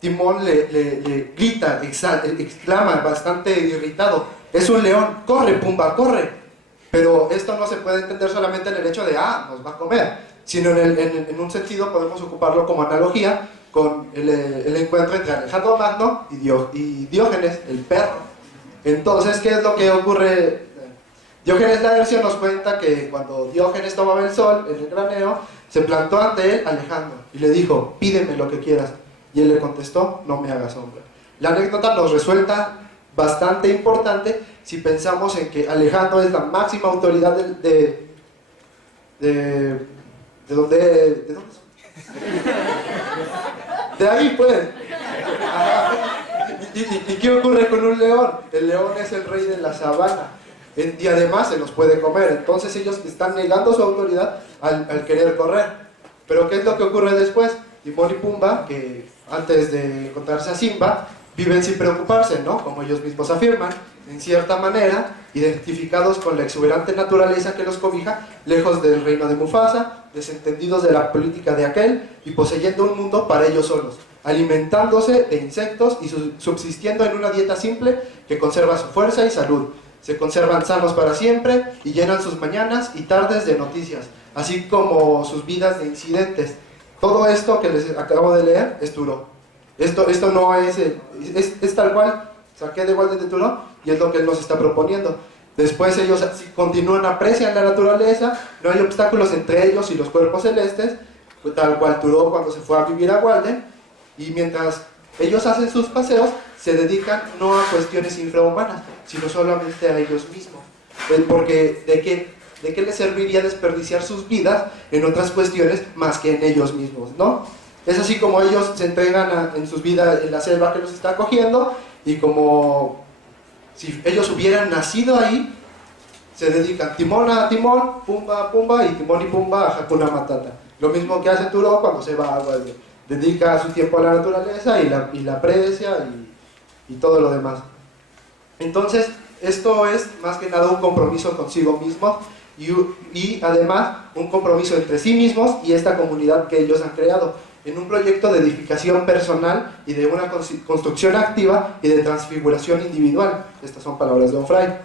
Timón le grita, exclama bastante irritado, es un león, corre Pumba, corre. Pero esto no se puede entender solamente en el hecho de, nos va a comer, sino en un sentido podemos ocuparlo como analogía con el encuentro entre Alejandro Magno y Diógenes, el perro. Entonces, ¿qué es lo que ocurre? Diógenes Laercio nos cuenta que cuando Diógenes tomaba el sol en el graneo, se plantó ante él Alejandro y le dijo, pídeme lo que quieras. Y él le contestó, no me hagas sombra. La anécdota nos resulta bastante importante si pensamos en que Alejandro es la máxima autoridad ¿De dónde? ¿De dónde son? De ahí, pues. Ajá. ¿Y qué ocurre con un león? El león es el rey de la sabana. Y además se los puede comer. Entonces ellos están negando su autoridad al querer correr. Pero ¿qué es lo que ocurre después? Timón y Pumba, que antes de encontrarse a Simba, viven sin preocuparse, ¿no? Como ellos mismos afirman, en cierta manera, identificados con la exuberante naturaleza que los cobija, lejos del reino de Mufasa, desentendidos de la política de aquel y poseyendo un mundo para ellos solos, alimentándose de insectos y subsistiendo en una dieta simple que conserva su fuerza y salud. Se conservan sanos para siempre y llenan sus mañanas y tardes de noticias, así como sus vidas de incidentes. Todo esto que les acabo de leer es Thoreau. Esto no es tal cual, saqué de Walden de Thoreau y es lo que él nos está proponiendo. Después ellos continúan, aprecian la naturaleza, no hay obstáculos entre ellos y los cuerpos celestes, tal cual Thoreau cuando se fue a vivir a Walden, y mientras ellos hacen sus paseos, se dedican no a cuestiones infrahumanas, sino solamente a ellos mismos. Porque ¿de qué les serviría desperdiciar sus vidas en otras cuestiones más que en ellos mismos, ¿no? Es así como ellos se entregan en sus vidas en la selva que los está acogiendo, y como si ellos hubieran nacido ahí, se dedican Timón a Timón, Pumba a Pumba, y Timón y Pumba a Hakuna Matata. Lo mismo que hace Thoreau cuando se va a Walden. Dedica su tiempo a la naturaleza y la aprecia y todo lo demás. Entonces, esto es más que nada un compromiso consigo mismo y además un compromiso entre sí mismos y esta comunidad que ellos han creado, en un proyecto de edificación personal y de una construcción activa y de transfiguración individual. Estas son palabras de Onfray.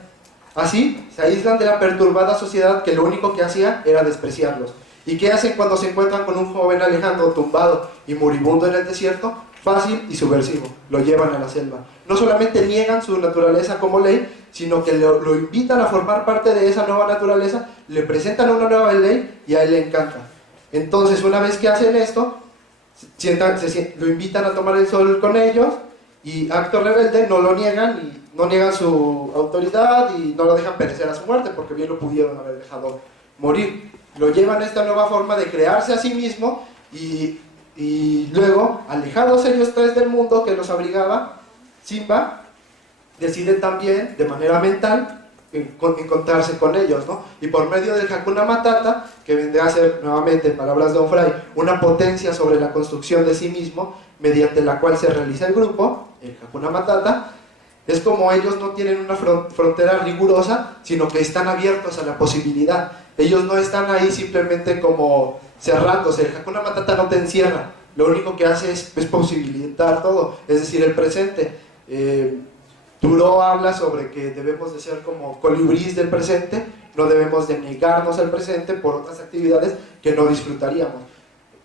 Así, se aíslan de la perturbada sociedad que lo único que hacía era despreciarlos. ¿Y qué hacen cuando se encuentran con un joven Alejandro tumbado y moribundo en el desierto? Fácil y subversivo, lo llevan a la selva. No solamente niegan su naturaleza como ley, sino que lo invitan a formar parte de esa nueva naturaleza, le presentan una nueva ley y a él le encanta. Entonces, una vez que hacen esto, lo invitan a tomar el sol con ellos, y acto rebelde no lo niegan, y no niegan su autoridad y no lo dejan perecer a su muerte, porque bien lo pudieron haber dejado morir. Lo llevan a esta nueva forma de crearse a sí mismo, y luego, alejados ellos tres del mundo que los abrigaba, Simba decide también, de manera mental, encontrarse con ellos, ¿no? Y por medio del Hakuna Matata, que vendrá a ser, nuevamente, en palabras de Onfray, una potencia sobre la construcción de sí mismo, mediante la cual se realiza el grupo, el Hakuna Matata, es como ellos no tienen una frontera rigurosa, sino que están abiertos a la posibilidad. Ellos no están ahí simplemente como cerrándose. El Hakuna Matata no te encierra, lo único que hace es posibilitar todo, es decir, el presente. Thoreau habla sobre que debemos de ser como colibrís del presente, no debemos de negarnos al presente por otras actividades que no disfrutaríamos.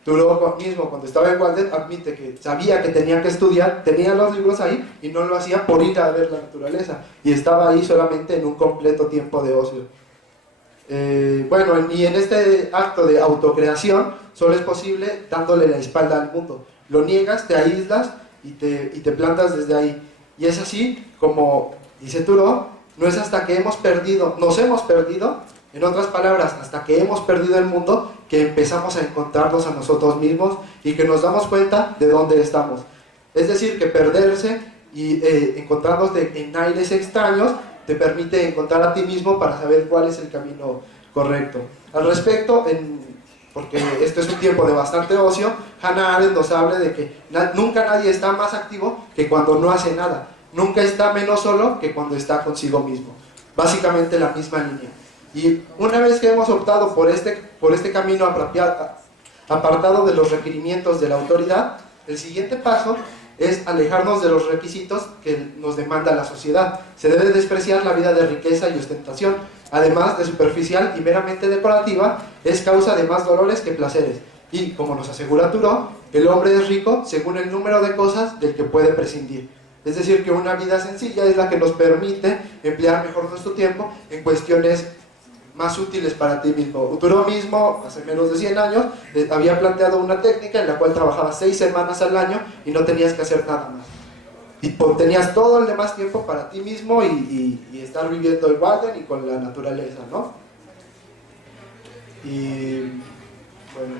Thoreau mismo, cuando estaba en Walden, admite que sabía que tenía que estudiar, tenía los libros ahí y no lo hacía por ir a ver la naturaleza, y estaba ahí solamente en un completo tiempo de ocio. Bueno, y en este acto de autocreación solo es posible dándole la espalda al mundo. Lo niegas, te aíslas y te plantas desde ahí. Y es así como dice Thoreau, no es hasta que nos hemos perdido, en otras palabras, hasta que hemos perdido el mundo, que empezamos a encontrarnos a nosotros mismos y que nos damos cuenta de dónde estamos. Es decir, que perderse y encontrarnos en aires extraños te permite encontrar a ti mismo para saber cuál es el camino correcto. Al respecto, porque esto es un tiempo de bastante ocio, Hannah Arendt nos habla de que nunca nadie está más activo que cuando no hace nada, nunca está menos solo que cuando está consigo mismo. Básicamente la misma línea. Y una vez que hemos optado por este camino apartado de los requerimientos de la autoridad, el siguiente paso es alejarnos de los requisitos que nos demanda la sociedad. Se debe despreciar la vida de riqueza y ostentación, además de superficial y meramente decorativa, es causa de más dolores que placeres. Y, como nos asegura Thoreau, el hombre es rico según el número de cosas del que puede prescindir. Es decir, que una vida sencilla es la que nos permite emplear mejor nuestro tiempo en cuestiones más útiles para ti mismo. Thoreau mismo, hace menos de 100 años, había planteado una técnica en la cual trabajabas 6 semanas al año y no tenías que hacer nada más. Y tenías todo el demás tiempo para ti mismo y estar viviendo el Walden y con la naturaleza, ¿no? Y bueno,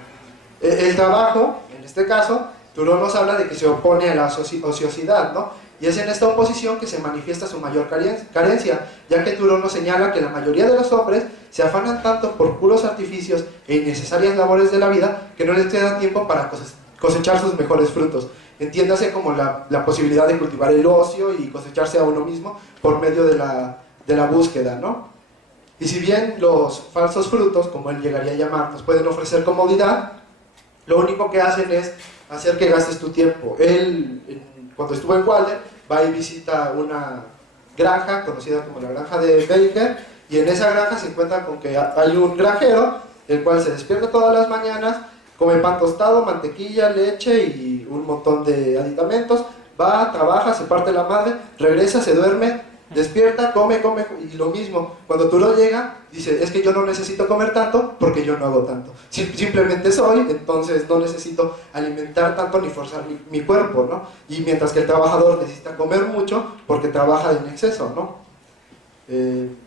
el trabajo, en este caso, Thoreau nos habla de que se opone a la ociosidad, ¿no? Y es en esta oposición que se manifiesta su mayor carencia, ya que Thoreau nos señala que la mayoría de los hombres se afanan tanto por puros artificios e innecesarias labores de la vida que no les queda tiempo para cosechar sus mejores frutos. Entiéndase como la posibilidad de cultivar el ocio y cosecharse a uno mismo por medio de la búsqueda, ¿no? Y si bien los falsos frutos, como él llegaría a llamar, nos pueden ofrecer comodidad, lo único que hacen es hacer que gastes tu tiempo. Él, cuando estuvo en Walden, va y visita una granja conocida como la granja de Baker, y en esa granja se encuentra con que hay un granjero, el cual se despierta todas las mañanas, come pan tostado, mantequilla, leche y un montón de aditamentos, va, trabaja, se parte la madre, regresa, se duerme, despierta, come y lo mismo. Cuando Thoreau llega, dice, es que yo no necesito comer tanto porque yo no hago tanto. Simplemente soy, entonces no necesito alimentar tanto ni forzar mi cuerpo, ¿no? Y mientras que el trabajador necesita comer mucho porque trabaja en exceso, ¿no?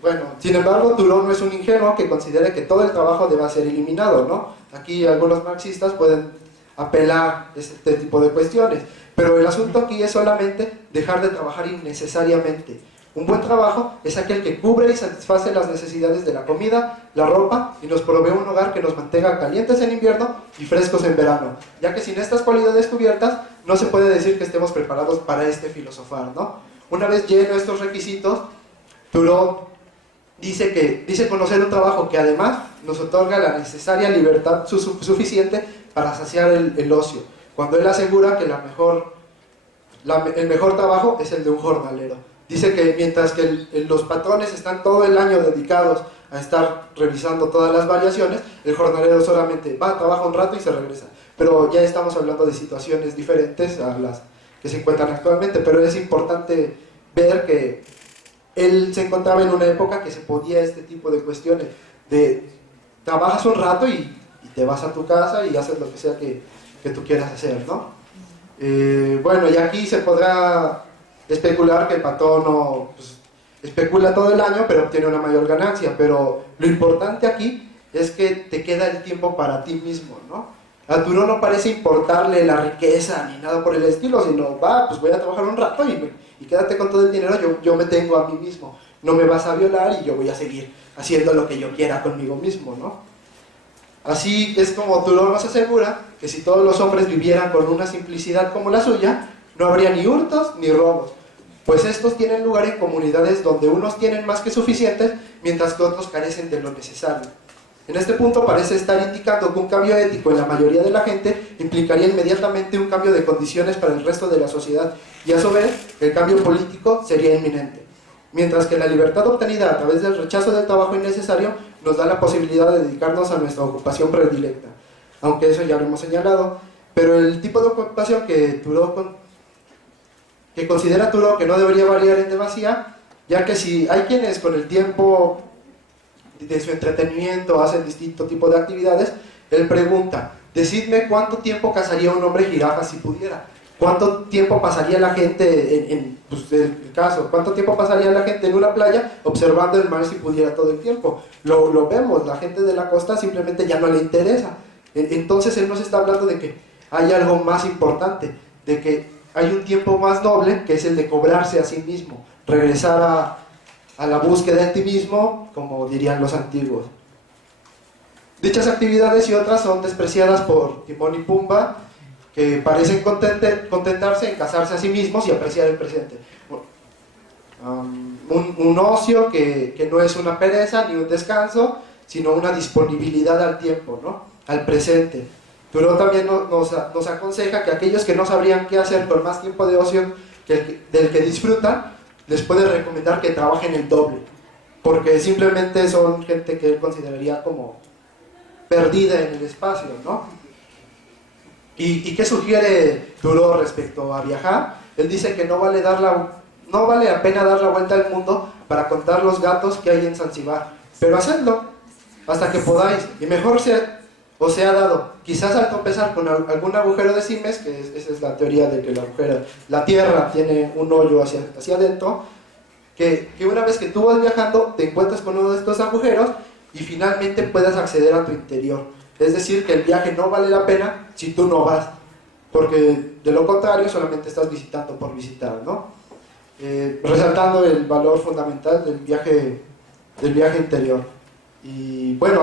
Bueno, sin embargo, Thoreau no es un ingenuo que considere que todo el trabajo deba ser eliminado, ¿no? Aquí algunos marxistas pueden apelar a este tipo de cuestiones, pero el asunto aquí es solamente dejar de trabajar innecesariamente. Un buen trabajo es aquel que cubre y satisface las necesidades de la comida, la ropa y nos provee un hogar que nos mantenga calientes en invierno y frescos en verano, ya que sin estas cualidades cubiertas no se puede decir que estemos preparados para este filosofar, ¿no? Una vez lleno estos requisitos, Thoreau dice conocer un trabajo que además nos otorga la necesaria libertad suficiente para saciar el ocio, cuando él asegura que el mejor trabajo es el de un jornalero. Dice que mientras que los patrones están todo el año dedicados a estar revisando todas las variaciones, el jornalero solamente va, trabaja un rato y se regresa. Pero ya estamos hablando de situaciones diferentes a las que se encuentran actualmente, pero es importante ver que él se encontraba en una época que se podía este tipo de cuestiones, de trabajas un rato y te vas a tu casa y haces lo que sea que tú quieras hacer, ¿no? Bueno, y aquí se podrá especular que el patrono pues, especula todo el año pero obtiene una mayor ganancia, pero lo importante aquí es que te queda el tiempo para ti mismo, ¿no? A Thoreau no parece importarle la riqueza ni nada por el estilo, sino pues voy a trabajar un rato y quédate con todo el dinero, yo me tengo a mí mismo, no me vas a violar y yo voy a seguir haciendo lo que yo quiera conmigo mismo, ¿no? Así es como Thoreau nos asegura que si todos los hombres vivieran con una simplicidad como la suya, no habría ni hurtos ni robos, pues estos tienen lugar en comunidades donde unos tienen más que suficientes, mientras que otros carecen de lo necesario. En este punto parece estar indicando que un cambio ético en la mayoría de la gente implicaría inmediatamente un cambio de condiciones para el resto de la sociedad, y a su vez el cambio político sería inminente. Mientras que la libertad obtenida a través del rechazo del trabajo innecesario nos da la posibilidad de dedicarnos a nuestra ocupación predilecta, aunque eso ya lo hemos señalado, pero el tipo de ocupación que considera Thoreau que no debería variar en demasía, ya que si hay quienes con el tiempo de su entretenimiento hacen distinto tipo de actividades, él pregunta, decidme cuánto tiempo cazaría un hombre jirafa si pudiera, cuánto tiempo pasaría la gente pues, el caso, cuánto tiempo pasaría la gente en una playa observando el mar si pudiera todo el tiempo. Lo vemos, la gente de la costa simplemente ya no le interesa. Entonces él nos está hablando de que hay algo más importante, de que hay un tiempo más noble, que es el de cobrarse a sí mismo, regresar a la búsqueda de ti mismo, como dirían los antiguos. Dichas actividades y otras son despreciadas por Timón y Pumba, que parecen contentarse en casarse a sí mismos y apreciar el presente. Un ocio que no es una pereza ni un descanso, sino una disponibilidad al tiempo, ¿no? Al presente. Thoreau también nos aconseja que aquellos que no sabrían qué hacer con más tiempo de ocio del que disfrutan, les puede recomendar que trabajen el doble, porque simplemente son gente que él consideraría como perdida en el espacio, ¿no? ¿Y qué sugiere Thoreau respecto a viajar? Él dice que no vale la pena dar la vuelta al mundo para contar los gatos que hay en Zanzíbar, pero hacedlo hasta que podáis, y mejor os sea dado, quizás al tropezar con algún agujero de Siemens, esa es la teoría de que la Tierra tiene un hoyo hacia adentro, que una vez que tú vas viajando te encuentras con uno de estos agujeros y finalmente puedas acceder a tu interior. Es decir, que el viaje no vale la pena si tú no vas, porque de lo contrario solamente estás visitando por visitar, ¿no? Resaltando el valor fundamental del viaje interior. Y bueno,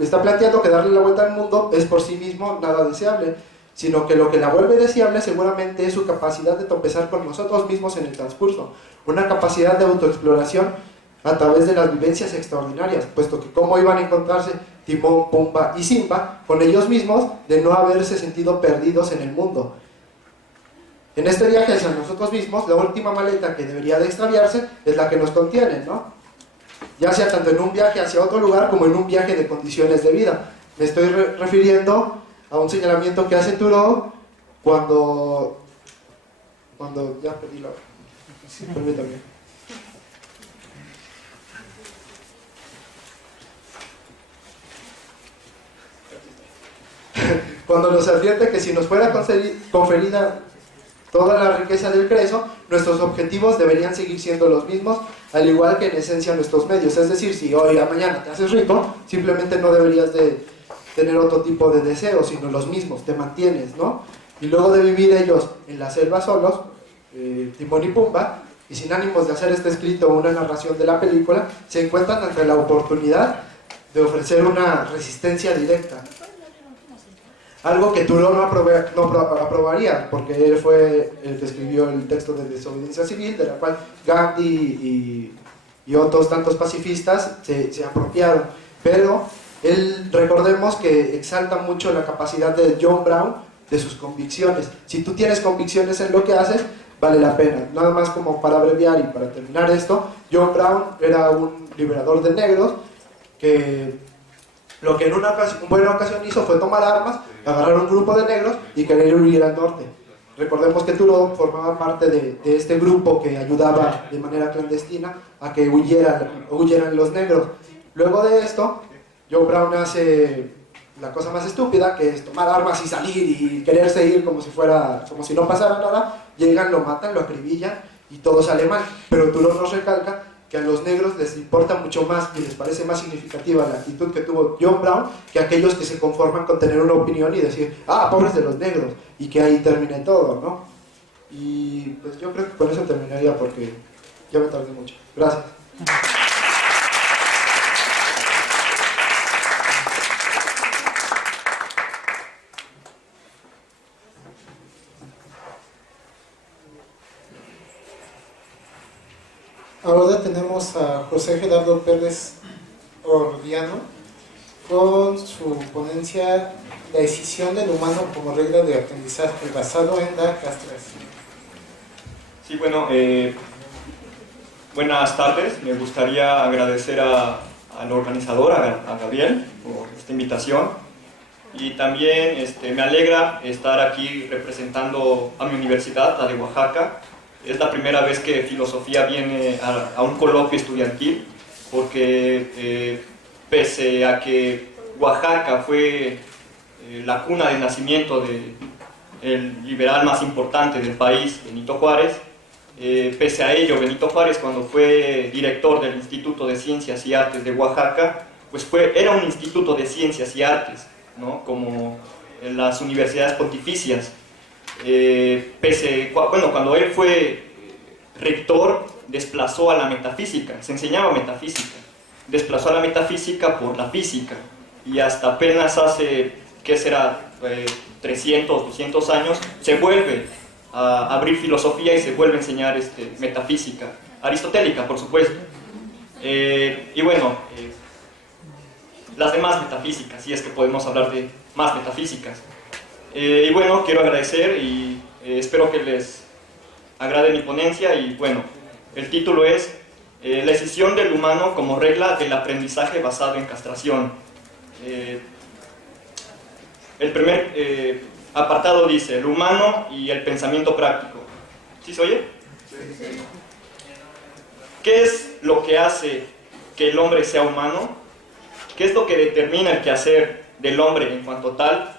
está planteando que darle la vuelta al mundo es por sí mismo nada deseable, sino que lo que la vuelve deseable seguramente es su capacidad de tropezar con nosotros mismos en el transcurso, una capacidad de autoexploración a través de las vivencias extraordinarias, puesto que cómo iban a encontrarse Timón, Pumba y Simba con ellos mismos de no haberse sentido perdidos en el mundo. En este viaje hacia nosotros mismos, la última maleta que debería de extraviarse es la que nos contiene, ¿no? Ya sea tanto en un viaje hacia otro lugar como en un viaje de condiciones de vida. Me estoy refiriendo a un señalamiento que hace Thoreau cuando ya perdí la... Sí, permítame. Cuando nos advierte que si nos fuera conferida toda la riqueza del Creso, nuestros objetivos deberían seguir siendo los mismos, al igual que en esencia nuestros medios. Es decir, si hoy a mañana te haces rico, simplemente no deberías de tener otro tipo de deseos, sino los mismos, te mantienes, ¿no? Y luego de vivir ellos en la selva solos, Timón y Pumba, y sin ánimos de hacer este escrito o una narración de la película, se encuentran ante la oportunidad de ofrecer una resistencia directa. Algo que Thoreau no aprobaría, porque él fue el que escribió el texto de desobediencia civil, de la cual Gandhi y otros tantos pacifistas se apropiaron. Pero él, recordemos que exalta mucho la capacidad de John Brown, de sus convicciones. Si tú tienes convicciones en lo que haces, vale la pena. Nada más como para abreviar y para terminar esto, John Brown era un liberador de negros que lo que en una buena ocasión hizo fue tomar armas, agarrar un grupo de negros y querer huir al norte. Recordemos que Thoreau formaba parte de este grupo que ayudaba de manera clandestina a que huyeran los negros. Luego de esto, John Brown hace la cosa más estúpida, que es tomar armas y salir y quererse ir como si no pasara nada. Llegan, lo matan, lo acribillan y todo sale mal. Pero Thoreau nos recalca que a los negros les importa mucho más y les parece más significativa la actitud que tuvo John Brown que aquellos que se conforman con tener una opinión y decir, pobres de los negros, y que ahí termine todo, ¿no? Y pues yo creo que con eso terminaría porque ya me tardé mucho. Gracias. Ahora tenemos a José Gerardo Pérez Ordiano con su ponencia La decisión del humano como regla de aprendizaje basado en la castración. Sí, bueno, buenas tardes. Me gustaría agradecer al organizador, a Gabriel, por esta invitación. Y también me alegra estar aquí representando a mi universidad, la de Oaxaca. Es la primera vez que filosofía viene a un coloquio estudiantil, porque pese a que Oaxaca fue la cuna de nacimiento del liberal más importante del país, Benito Juárez, pese a ello, Benito Juárez, cuando fue director del Instituto de Ciencias y Artes de Oaxaca, pues era un instituto de ciencias y artes, ¿no? Como en las universidades pontificias. Cuando él fue rector, desplazó a la metafísica, se enseñaba metafísica, desplazó a la metafísica por la física, y hasta apenas hace, ¿qué será?, 300, 200 años, se vuelve a abrir filosofía y se vuelve a enseñar metafísica, aristotélica, por supuesto. Y bueno, las demás metafísicas, si es que podemos hablar de más metafísicas. Y bueno, quiero agradecer y espero que les agrade mi ponencia. Y bueno, el título es La decisión del humano como regla del aprendizaje basado en castración. El primer apartado dice, el humano y el pensamiento práctico. ¿Sí se oye? Sí. ¿Qué es lo que hace que el hombre sea humano? ¿Qué es lo que determina el quehacer del hombre en cuanto tal?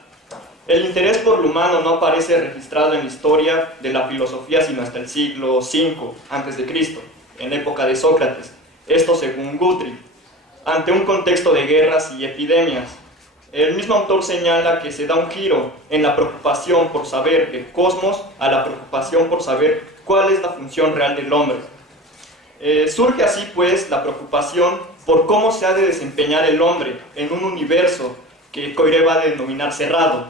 El interés por lo humano no aparece registrado en la historia de la filosofía sino hasta el siglo V a.C., en la época de Sócrates. Esto según Guthrie. ante un contexto de guerras y epidemias. El mismo autor señala que se da un giro en la preocupación por saber del cosmos a la preocupación por saber cuál es la función real del hombre. Surge así pues la preocupación por cómo se ha de desempeñar el hombre en un universo que Coiré va a denominar cerrado,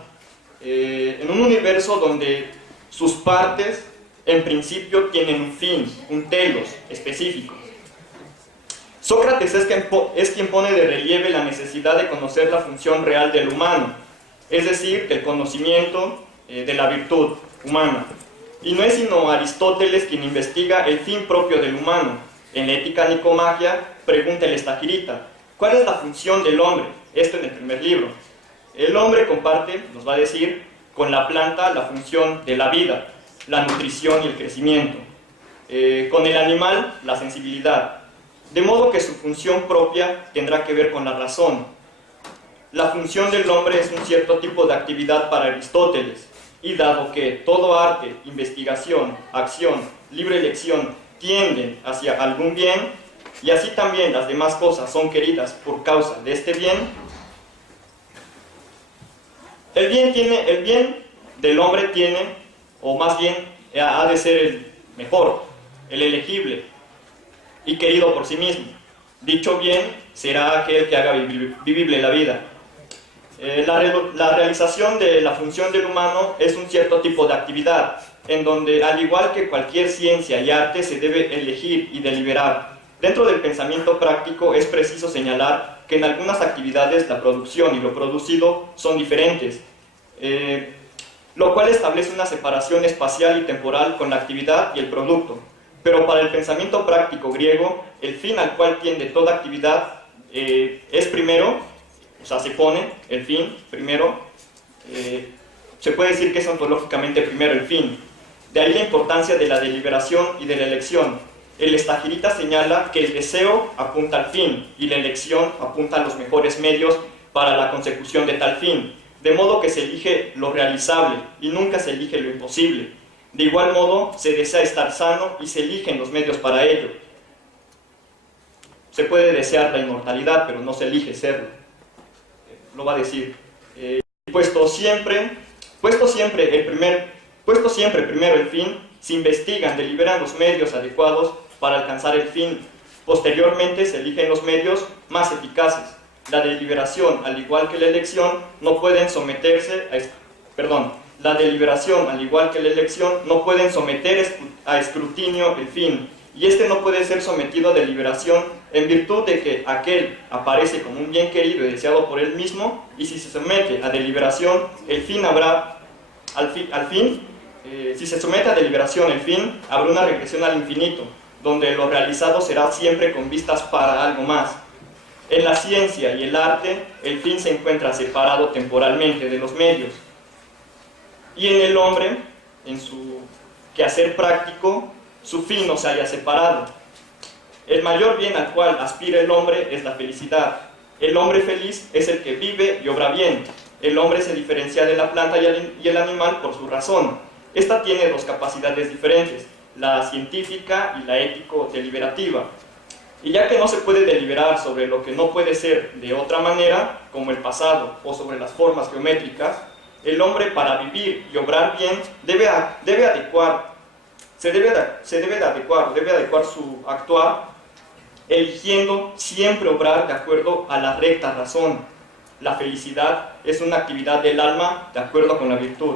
en un universo donde sus partes en principio tienen un fin, un telos específico. Sócrates es quien pone de relieve la necesidad de conocer la función real del humano, es decir, el conocimiento de la virtud humana. Y no es sino Aristóteles quien investiga el fin propio del humano. En la Ética Nicomaquia pregunta el Estagirita, ¿cuál es la función del hombre? Esto en el primer libro. El hombre comparte, nos va a decir, con la planta la función de la vida, la nutrición y el crecimiento. Con el animal, la sensibilidad. De modo que su función propia tendrá que ver con la razón. La función del hombre es un cierto tipo de actividad para Aristóteles, y dado que todo arte, investigación, acción, libre elección tienden hacia algún bien, y así también las demás cosas son queridas por causa de este bien, el bien del hombre tiene, o más bien ha de ser el mejor, el elegible y querido por sí mismo. Dicho bien será aquel que haga vivible la vida. La realización de la función del humano es un cierto tipo de actividad, en donde, al igual que cualquier ciencia y arte, se debe elegir y deliberar. Dentro del pensamiento práctico es preciso señalar que en algunas actividades la producción y lo producido son diferentes, lo cual establece una separación espacial y temporal con la actividad y el producto. Pero para el pensamiento práctico griego, el fin al cual tiende toda actividad es primero, o sea, se pone el fin primero, se puede decir que es ontológicamente primero el fin. De ahí la importancia de la deliberación y de la elección. El Estagirita señala que el deseo apunta al fin y la elección apunta a los mejores medios para la consecución de tal fin, de modo que se elige lo realizable y nunca se elige lo imposible. De igual modo, se desea estar sano y se eligen los medios para ello. Se puede desear la inmortalidad, pero no se elige serlo. Lo va a decir. Puesto siempre primero el fin, se investigan, deliberan los medios adecuados para alcanzar el fin. Posteriormente se eligen los medios más eficaces. La deliberación, al igual que la elección, no pueden someterse a escrutinio el fin, y este no puede ser sometido a deliberación en virtud de que aquel aparece como un bien querido y deseado por él mismo, y si se somete a deliberación el fin habrá si se somete a deliberación el fin habrá una regresión al infinito, donde lo realizado será siempre con vistas para algo más. En la ciencia y el arte, el fin se encuentra separado temporalmente de los medios. Y en el hombre, en su quehacer práctico, su fin no se haya separado. El mayor bien al cual aspira el hombre es la felicidad. El hombre feliz es el que vive y obra bien. El hombre se diferencia de la planta y el animal por su razón. Esta tiene dos capacidades diferentes, la científica y la ético-deliberativa. Y ya que no se puede deliberar sobre lo que no puede ser de otra manera, como el pasado o sobre las formas geométricas, el hombre para vivir y obrar bien debe adecuar su actuar, eligiendo siempre obrar de acuerdo a la recta razón. La felicidad es una actividad del alma de acuerdo con la virtud.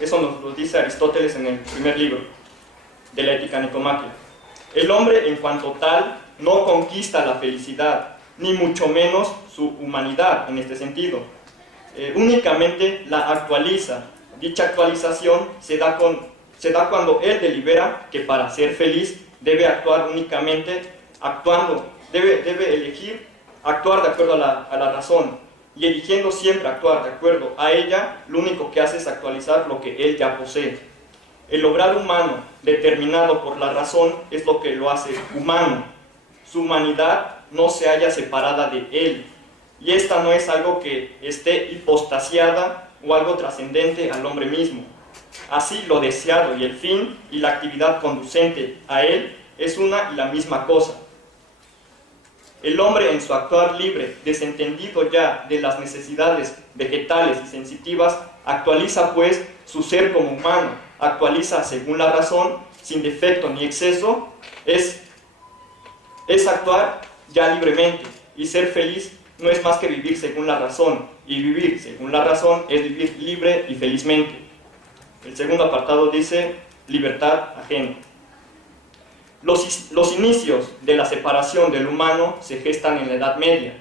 Eso nos lo dice Aristóteles en el primer libro de la Ética Nicomaquia. El hombre en cuanto tal no conquista la felicidad, ni mucho menos su humanidad en este sentido. Únicamente la actualiza. Dicha actualización se da cuando él delibera que para ser feliz debe actuar únicamente debe elegir actuar de acuerdo a la razón, y eligiendo siempre actuar de acuerdo a ella, lo único que hace es actualizar lo que él ya posee. El obrar humano determinado por la razón es lo que lo hace humano. Su humanidad no se halla separada de él, y esta no es algo que esté hipostasiada o algo trascendente al hombre mismo. Así, lo deseado y el fin y la actividad conducente a él es una y la misma cosa. El hombre en su actuar libre, desentendido ya de las necesidades vegetales y sensitivas, actualiza pues su ser como humano, actualiza según la razón, sin defecto ni exceso, es actuar ya libremente, y ser feliz no es más que vivir según la razón, y vivir según la razón es vivir libre y felizmente. El segundo apartado dice libertad ajena. Los inicios de la separación del humano se gestan en la Edad Media,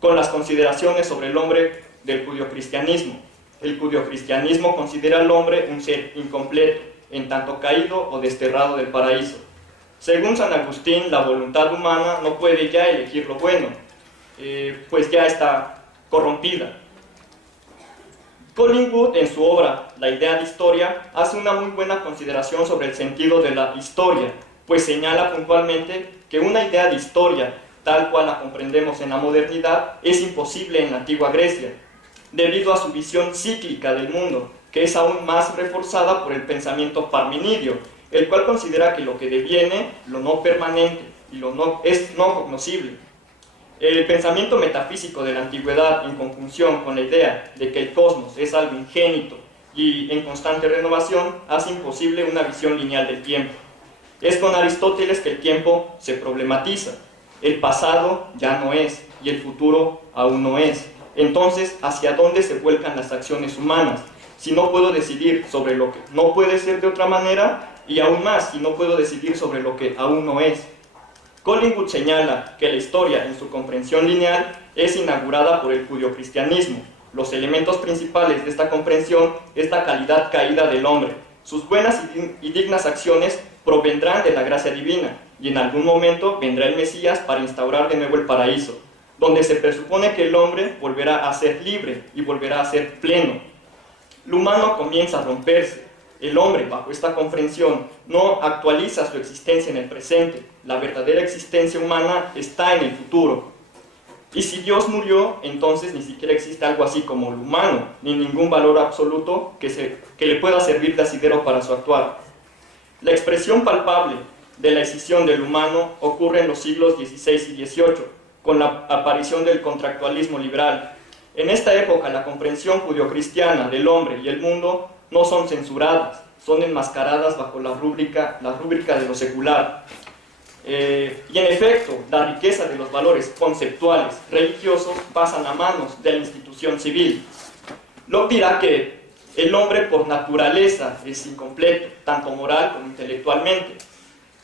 con las consideraciones sobre el hombre del judio-cristianismo. El judio-cristianismo considera al hombre un ser incompleto, en tanto caído o desterrado del paraíso. Según San Agustín, la voluntad humana no puede ya elegir lo bueno, pues ya está corrompida. Collingwood, en su obra La idea de historia, hace una muy buena consideración sobre el sentido de la historia, pues señala puntualmente que una idea de historia, tal cual la comprendemos en la modernidad, es imposible en la antigua Grecia, debido a su visión cíclica del mundo, que es aún más reforzada por el pensamiento parmenidio, el cual considera que lo que deviene, lo no permanente, y lo no es no cognoscible. El pensamiento metafísico de la antigüedad, en conjunción con la idea de que el cosmos es algo ingénito y en constante renovación, hace imposible una visión lineal del tiempo. Es con Aristóteles que el tiempo se problematiza. El pasado ya no es y el futuro aún no es. Entonces, ¿hacia dónde se vuelcan las acciones humanas? Si no puedo decidir sobre lo que no puede ser de otra manera, y aún más si no puedo decidir sobre lo que aún no es. Collingwood señala que la historia, en su comprensión lineal, es inaugurada por el judio-cristianismo. Los elementos principales de esta comprensión es la calidad caída del hombre. Sus buenas y dignas acciones provendrán de la gracia divina, y en algún momento vendrá el Mesías para instaurar de nuevo el paraíso, donde se presupone que el hombre volverá a ser libre y volverá a ser pleno. Lo humano comienza a romperse. El hombre, bajo esta comprensión, no actualiza su existencia en el presente. La verdadera existencia humana está en el futuro. Y si Dios murió, entonces ni siquiera existe algo así como lo humano, ni ningún valor absoluto que le pueda servir de asidero para su actuar. La expresión palpable de la escisión del humano ocurre en los siglos XVI y XVIII, con la aparición del contractualismo liberal. En esta época, la comprensión judio-cristiana del hombre y el mundo no son censuradas, son enmascaradas bajo la rúbrica de lo secular. Y en efecto, la riqueza de los valores conceptuales religiosos pasan a manos de la institución civil. Locke dirá que el hombre por naturaleza es incompleto, tanto moral como intelectualmente.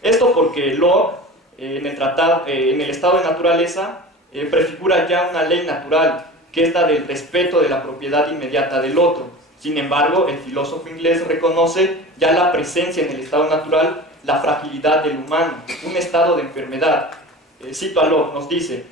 Esto porque Locke, en el estado de naturaleza, prefigura ya una ley natural, que es la del respeto de la propiedad inmediata del otro. Sin embargo, el filósofo inglés reconoce ya la presencia en el estado natural, la fragilidad del humano, un estado de enfermedad. Cito a Locke, nos dice: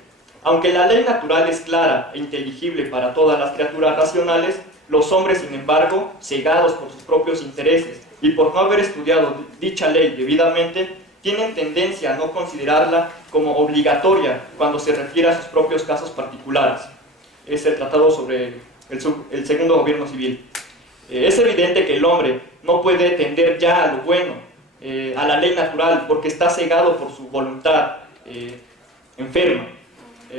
aunque la ley natural es clara e inteligible para todas las criaturas racionales, los hombres, sin embargo, cegados por sus propios intereses y por no haber estudiado dicha ley debidamente, tienen tendencia a no considerarla como obligatoria cuando se refiere a sus propios casos particulares. Es el tratado sobre el segundo gobierno civil. Es evidente que el hombre no puede tender ya a lo bueno, a la ley natural, porque está cegado por su voluntad enferma.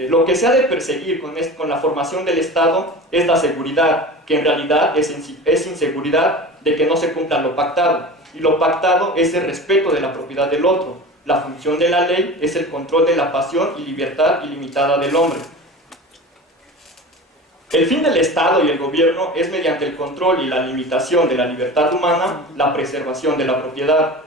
Lo que se ha de perseguir con la formación del Estado es la seguridad, que en realidad es inseguridad de que no se cumpla lo pactado. Y lo pactado es el respeto de la propiedad del otro. La función de la ley es el control de la pasión y libertad ilimitada del hombre. El fin del Estado y el gobierno es, mediante el control y la limitación de la libertad humana, la preservación de la propiedad.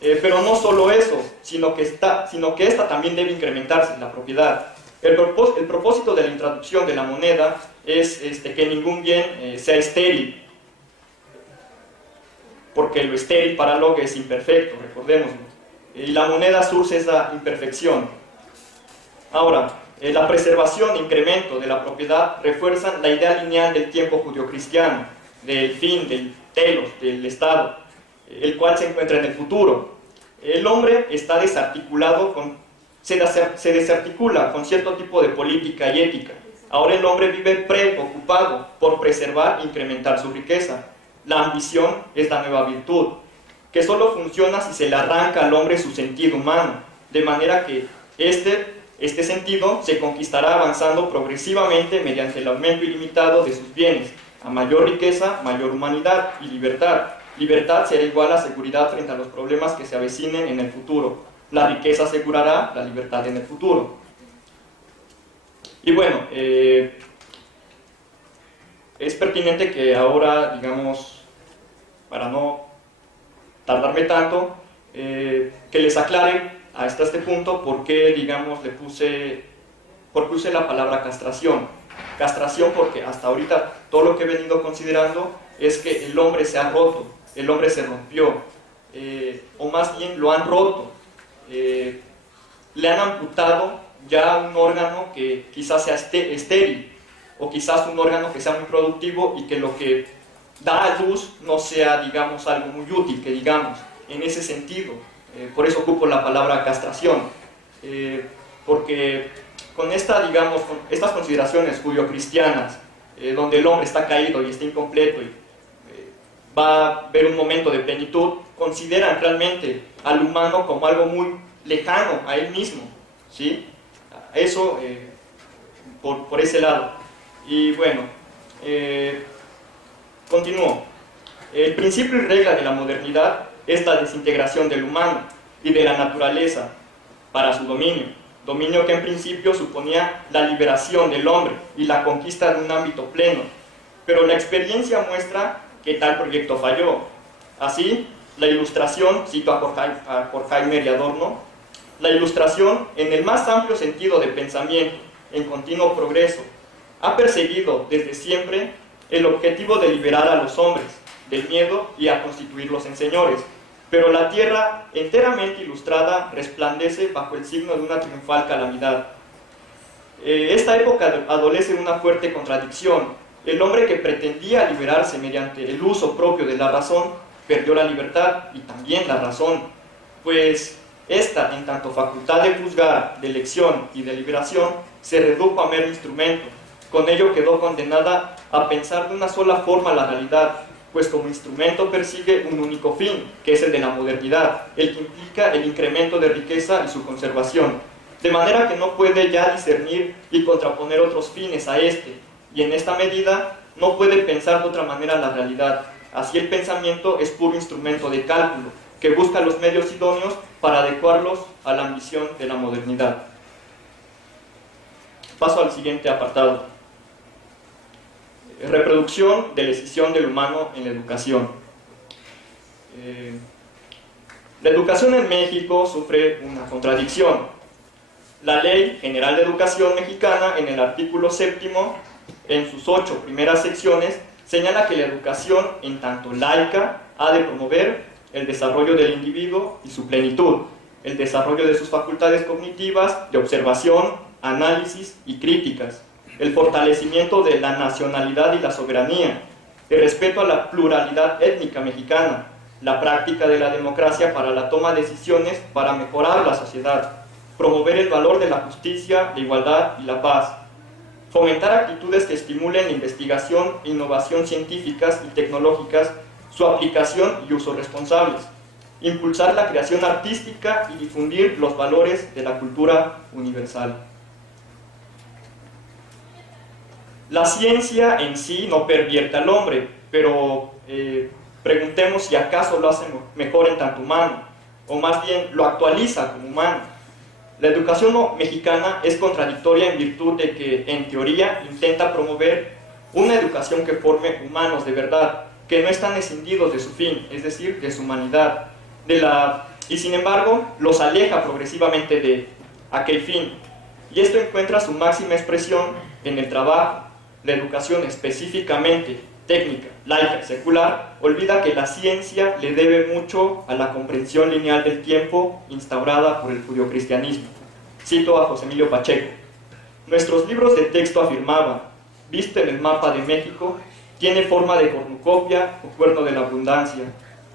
Pero no solo eso, sino que esta también debe incrementarse, la propiedad. El propósito de la introducción de la moneda es que ningún bien sea estéril, porque lo estéril para Locke es imperfecto, recordémoslo. Y la moneda surge esa imperfección. Ahora, la preservación e incremento de la propiedad refuerzan la idea lineal del tiempo judio-cristiano, del fin, del telos, del Estado, el cual se encuentra en el futuro. El hombre está desarticulado, se desarticula con cierto tipo de política y ética. Ahora el hombre vive preocupado por preservar e incrementar su riqueza. La ambición es la nueva virtud, que solo funciona si se le arranca al hombre su sentido humano, de manera que éste Este sentido se conquistará avanzando progresivamente mediante el aumento ilimitado de sus bienes. A mayor riqueza, mayor humanidad y libertad. Libertad será igual a seguridad frente a los problemas que se avecinen en el futuro. La riqueza asegurará la libertad en el futuro. Y bueno, es pertinente que ahora, digamos, para no tardarme tanto, que les aclare hasta este punto por qué, digamos, puse la palabra castración. Castración porque hasta ahorita todo lo que he venido considerando es que el hombre se ha roto, el hombre se rompió, o más bien lo han roto, le han amputado ya un órgano que quizás sea estéril, o quizás un órgano que sea muy productivo y que lo que da a luz no sea, digamos, algo muy útil, que digamos, en ese sentido. Por eso ocupo la palabra castración, porque con digamos, con estas consideraciones judio-cristianas, donde el hombre está caído y está incompleto y va a haber un momento de plenitud, consideran realmente al humano como algo muy lejano a él mismo, ¿sí? Eso por ese lado. Y bueno, continúo. El principio y regla de la modernidad es la desintegración del humano y de la naturaleza para su dominio que en principio suponía la liberación del hombre y la conquista de un ámbito pleno, pero la experiencia muestra que tal proyecto falló. Así, la Ilustración, cito a Horkheimer y Adorno, la Ilustración, en el más amplio sentido de pensamiento, en continuo progreso, ha perseguido desde siempre el objetivo de liberar a los hombres del miedo y a constituirlos en señores. Pero la tierra, enteramente ilustrada, resplandece bajo el signo de una triunfal calamidad. Esta época adolece una fuerte contradicción. El hombre que pretendía liberarse mediante el uso propio de la razón, perdió la libertad y también la razón, pues esta, en tanto facultad de juzgar, de elección y de liberación, se redujo a mero instrumento. Con ello quedó condenada a pensar de una sola forma la realidad, pues como instrumento persigue un único fin, que es el de la modernidad, el que implica el incremento de riqueza y su conservación, de manera que no puede ya discernir y contraponer otros fines a este, y en esta medida no puede pensar de otra manera la realidad. Así el pensamiento es puro instrumento de cálculo, que busca los medios idóneos para adecuarlos a la ambición de la modernidad. Paso al siguiente apartado. Reproducción de la decisión del humano en la educación. La educación en México sufre una contradicción. La Ley General de Educación Mexicana, en el artículo 7º, en sus 8 primeras secciones, señala que la educación, en tanto laica, ha de promover el desarrollo del individuo y su plenitud, el desarrollo de sus facultades cognitivas, de observación, análisis y críticas, el fortalecimiento de la nacionalidad y la soberanía, el respeto a la pluralidad étnica mexicana, la práctica de la democracia para la toma de decisiones para mejorar la sociedad, promover el valor de la justicia, la igualdad y la paz, fomentar actitudes que estimulen la investigación e innovación científicas y tecnológicas, su aplicación y uso responsables, impulsar la creación artística y difundir los valores de la cultura universal. La ciencia en sí no pervierte al hombre, pero preguntemos si acaso lo hace mejor en tanto humano, o más bien lo actualiza como humano. La educación mexicana es contradictoria en virtud de que, en teoría, intenta promover una educación que forme humanos de verdad, que no están escindidos de su fin, es decir, de su humanidad, y sin embargo los aleja progresivamente de aquel fin. Y esto encuentra su máxima expresión en el trabajo. La educación específicamente técnica, laica y secular olvida que la ciencia le debe mucho a la comprensión lineal del tiempo instaurada por el judio-cristianismo. Cito a José Emilio Pacheco. Nuestros libros de texto afirmaban: visto en el mapa de México, tiene forma de cornucopia o cuerno de la abundancia.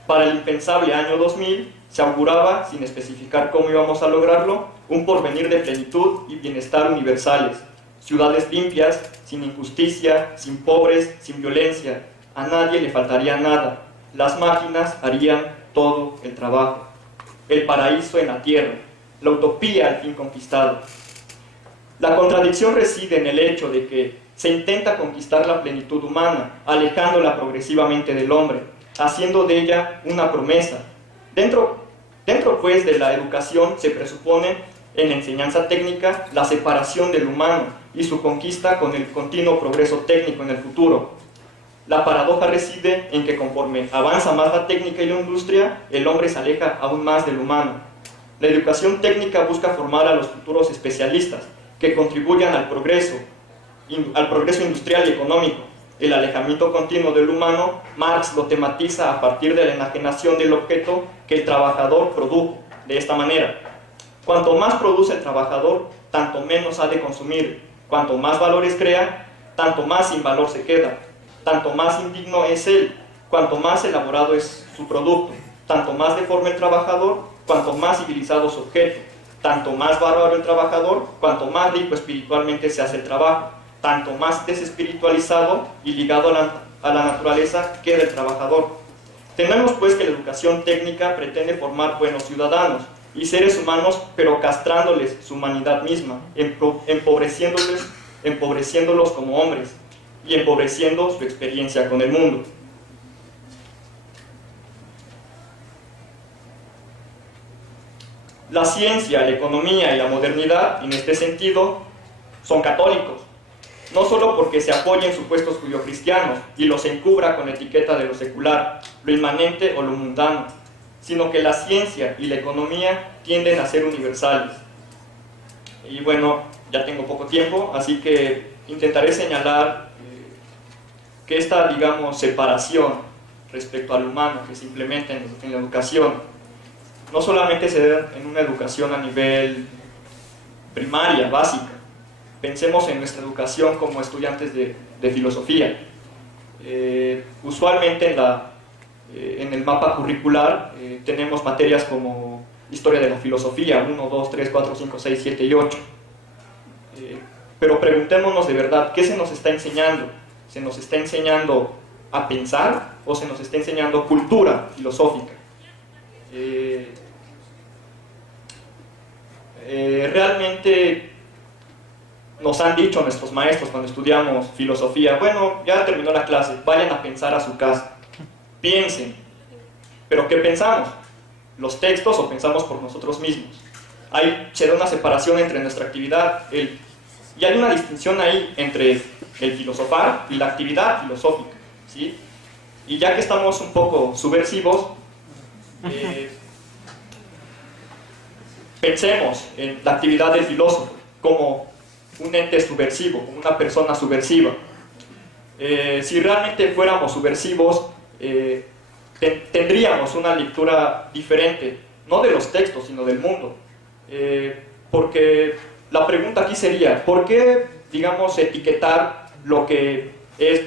Para el impensable año 2000 se auguraba, sin especificar cómo íbamos a lograrlo, un porvenir de plenitud y bienestar universales, ciudades limpias, sin injusticia, sin pobres, sin violencia. A nadie le faltaría nada. Las máquinas harían todo el trabajo. El paraíso en la tierra, la utopía al fin conquistada. La contradicción reside en el hecho de que se intenta conquistar la plenitud humana, alejándola progresivamente del hombre, haciendo de ella una promesa. Dentro pues de la educación se presupone en la enseñanza técnica la separación del humano y su conquista con el continuo progreso técnico en el futuro. La paradoja reside en que conforme avanza más la técnica y la industria, el hombre se aleja aún más del humano. La educación técnica busca formar a los futuros especialistas que contribuyan al progreso industrial y económico. El alejamiento continuo del humano, Marx lo tematiza a partir de la enajenación del objeto que el trabajador produjo. De esta manera, cuanto más produce el trabajador, tanto menos ha de consumir. Cuanto más valores crea, tanto más sin valor se queda. Tanto más indigno es él, cuanto más elaborado es su producto. Tanto más deforme el trabajador, cuanto más civilizado su objeto. Tanto más bárbaro el trabajador, cuanto más rico espiritualmente se hace el trabajo. Tanto más desespiritualizado y ligado a la naturaleza queda el trabajador. Tenemos pues que la educación técnica pretende formar buenos ciudadanos y seres humanos, pero castrándoles su humanidad misma, empobreciéndolos como hombres y empobreciendo su experiencia con el mundo. La ciencia, la economía y la modernidad, en este sentido, son católicos, no solo porque se apoyen supuestos judio-cristianos y los encubra con la etiqueta de lo secular, lo inmanente o lo mundano, sino que la ciencia y la economía tienden a ser universales. Y bueno, ya tengo poco tiempo, así que intentaré señalar que esta, digamos, separación respecto al humano que se implementa en la educación, no solamente se da en una educación a nivel primaria, básica. Pensemos en nuestra educación como estudiantes de filosofía. Usualmente en el mapa curricular tenemos materias como historia de la filosofía, 1, 2, 3, 4, 5, 6, 7 y 8. Pero preguntémonos de verdad, ¿qué se nos está enseñando? ¿Se nos está enseñando a pensar o se nos está enseñando cultura filosófica? Realmente nos han dicho nuestros maestros cuando estudiamos filosofía, bueno, ya terminó la clase, vayan a pensar a su casa, piensen. ¿Pero qué pensamos? ¿Los textos o pensamos por nosotros mismos? Se da una separación entre nuestra actividad y hay una distinción ahí entre el filosofar y la actividad filosófica, ¿sí? Y ya que estamos un poco subversivos, pensemos en la actividad del filósofo como un ente subversivo, como una persona subversiva. Si realmente fuéramos subversivos, tendríamos una lectura diferente, no de los textos, sino del mundo. Porque la pregunta aquí sería, ¿por qué, digamos, etiquetar lo que es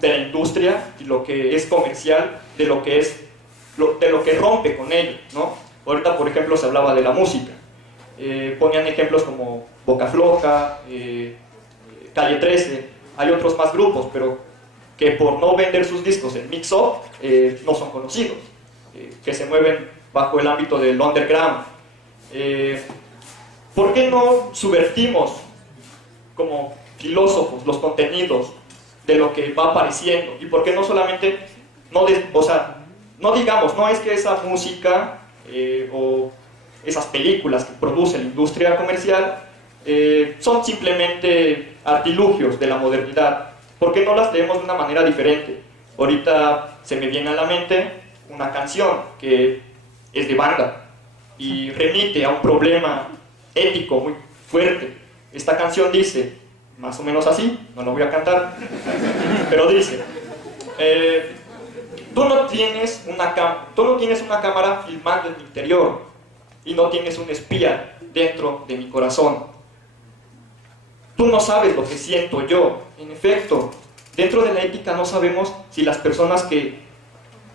de la industria y lo que es comercial de lo que rompe con ello, ¿no? Ahorita, por ejemplo, se hablaba de la música. Ponían ejemplos como Boca Floja, Calle 13, hay otros más grupos, pero que por no vender sus discos en mix-up no son conocidos, que se mueven bajo el ámbito del underground. ¿Por qué no subvertimos como filósofos los contenidos de lo que va apareciendo? ¿Y por qué no solamente, no digamos, no es que esa música o esas películas que produce la industria comercial son simplemente artilugios de la modernidad? ¿Por qué no las leemos de una manera diferente? Ahorita se me viene a la mente una canción que es de banda y remite a un problema ético muy fuerte. Esta canción dice, más o menos así, no lo voy a cantar, pero dice, tú no tienes una cámara filmando en mi interior y no tienes un espía dentro de mi corazón. Tú no sabes lo que siento yo. En efecto, dentro de la ética no sabemos si las personas que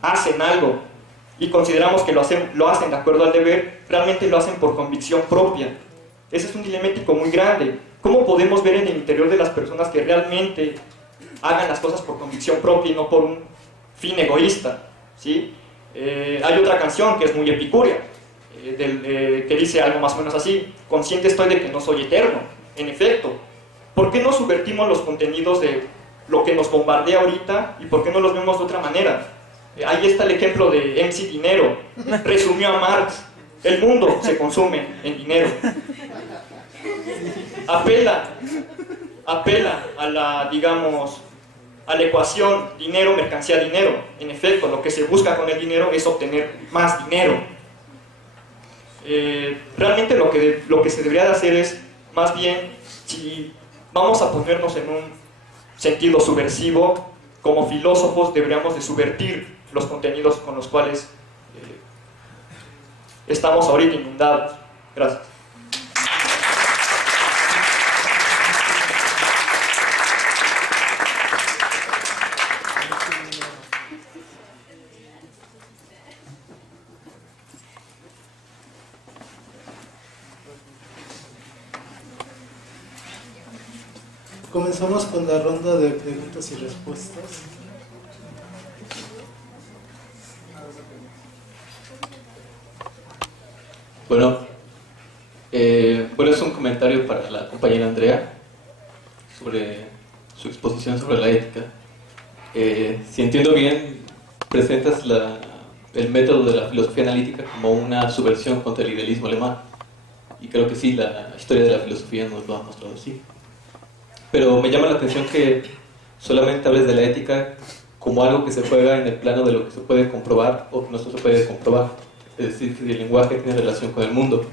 hacen algo y consideramos que lo hacen de acuerdo al deber, realmente lo hacen por convicción propia. Ese es un dilema ético muy grande. ¿Cómo podemos ver en el interior de las personas que realmente hagan las cosas por convicción propia y no por un fin egoísta? ¿Sí? Hay otra canción que es muy epicúrea, que dice algo más o menos así: consciente estoy de que no soy eterno, En efecto, ¿por qué no subvertimos los contenidos de lo que nos bombardea ahorita y por qué no los vemos de otra manera? Ahí está el ejemplo de MC Dinero, resumió a Marx: el mundo se consume en dinero. Apela a la, digamos, a la ecuación dinero, mercancía, dinero. En efecto, lo que se busca con el dinero es obtener más dinero. Realmente lo que se debería de hacer es, más bien, si vamos a ponernos en un sentido subversivo, como filósofos deberíamos de subvertir los contenidos con los cuales estamos ahorita inundados. Gracias. Comenzamos con la ronda de preguntas y respuestas. Bueno, es un comentario para la compañera Andrea sobre su exposición sobre la ética. Si entiendo bien, presentas el método de la filosofía analítica como una subversión contra el idealismo alemán. Y creo que sí, la historia de la filosofía nos lo ha mostrado así. Pero me llama la atención que solamente hables de la ética como algo que se juega en el plano de lo que se puede comprobar o que no se puede comprobar. Es decir, que el lenguaje tiene relación con el mundo.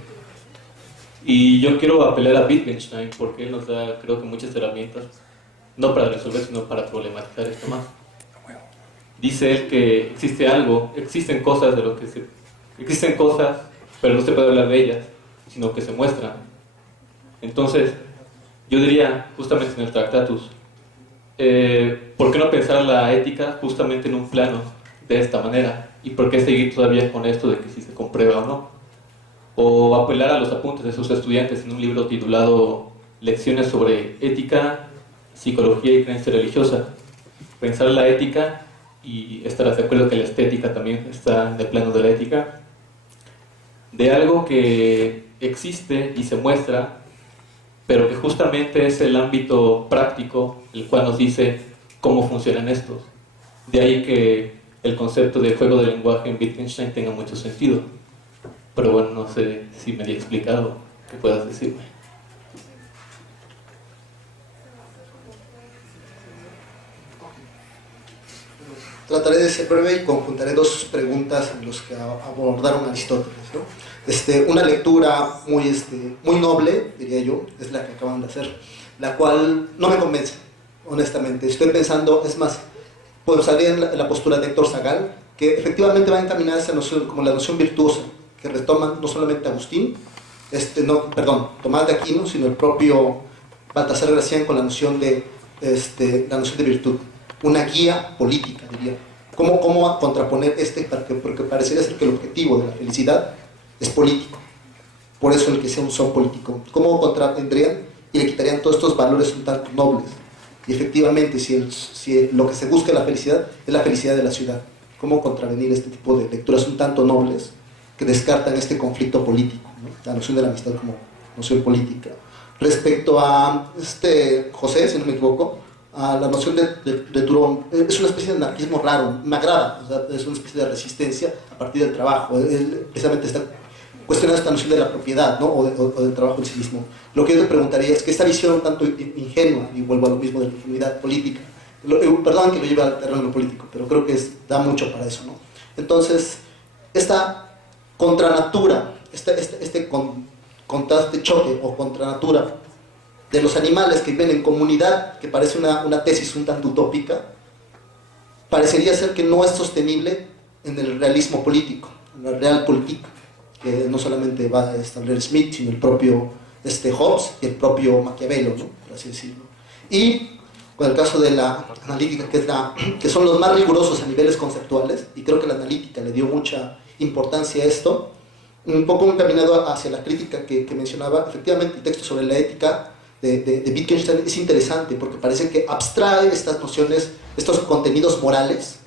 Y yo quiero apelar a Wittgenstein porque él nos da, creo que, muchas herramientas, no para resolver, sino para problematizar esto más. Dice él que existen cosas, pero no se puede hablar de ellas, sino que se muestran. Entonces, yo diría, justamente en el Tractatus, ¿por qué no pensar la ética justamente en un plano de esta manera? ¿Y por qué seguir todavía con esto de que si se comprueba o no? O apelar a los apuntes de sus estudiantes en un libro titulado Lecciones sobre ética, psicología y creencia religiosa. Pensar la ética, y estarás de acuerdo que la estética también está en el plano de la ética, de algo que existe y se muestra, pero que justamente es el ámbito práctico el cual nos dice cómo funcionan estos. De ahí que el concepto de juego de lenguaje en Wittgenstein tenga mucho sentido. Pero bueno, no sé si me he explicado, ¿qué puedas decirme? Trataré de ser breve y conjuntaré dos preguntas en las que abordaron Aristóteles, ¿no? Una lectura muy noble, diría yo, es la que acaban de hacer, la cual no me convence, honestamente. Estoy pensando, es más, pensaría en la postura de Héctor Zagal, que efectivamente va encaminada a esa noción, como la noción virtuosa, que retoman no solamente Agustín, Tomás de Aquino, sino el propio Baltasar Gracián con la noción de virtud. Una guía política, diría. ¿Cómo contraponer porque parecería ser que el objetivo de la felicidad es político. Por eso el que sea un son político. ¿Cómo contrapondrían y le quitarían todos estos valores un tanto nobles? Y efectivamente, si lo que se busca la felicidad es la felicidad de la ciudad, ¿cómo contravenir este tipo de lecturas un tanto nobles que descartan este conflicto político, ¿no? La noción de la amistad como noción política? Respecto a José, si no me equivoco, a la noción de Turón, es una especie de anarquismo raro, me agrada, o sea, es una especie de resistencia a partir del trabajo. Él precisamente está cuestionando esta noción de la propiedad, ¿no? o del trabajo en sí mismo. Lo que yo le preguntaría es que esta visión un tanto ingenua, y vuelvo a lo mismo de la ingenuidad política, perdón que lo lleve al terreno político, pero creo que da mucho para eso, ¿no? Entonces, esta contranatura, este contraste, choque o contranatura de los animales que viven en comunidad, que parece una tesis un tanto utópica, parecería ser que no es sostenible en el realismo político, en la realpolitik, que no solamente va a establecer Smith, sino el propio Hobbes y el propio Maquiavelo, ¿no? Por así decirlo. Y con el caso de la analítica, que son los más rigurosos a niveles conceptuales, y creo que la analítica le dio mucha importancia a esto, un poco encaminado hacia la crítica que mencionaba. Efectivamente, el texto sobre la ética de Wittgenstein es interesante porque parece que abstrae estas nociones, estos contenidos morales,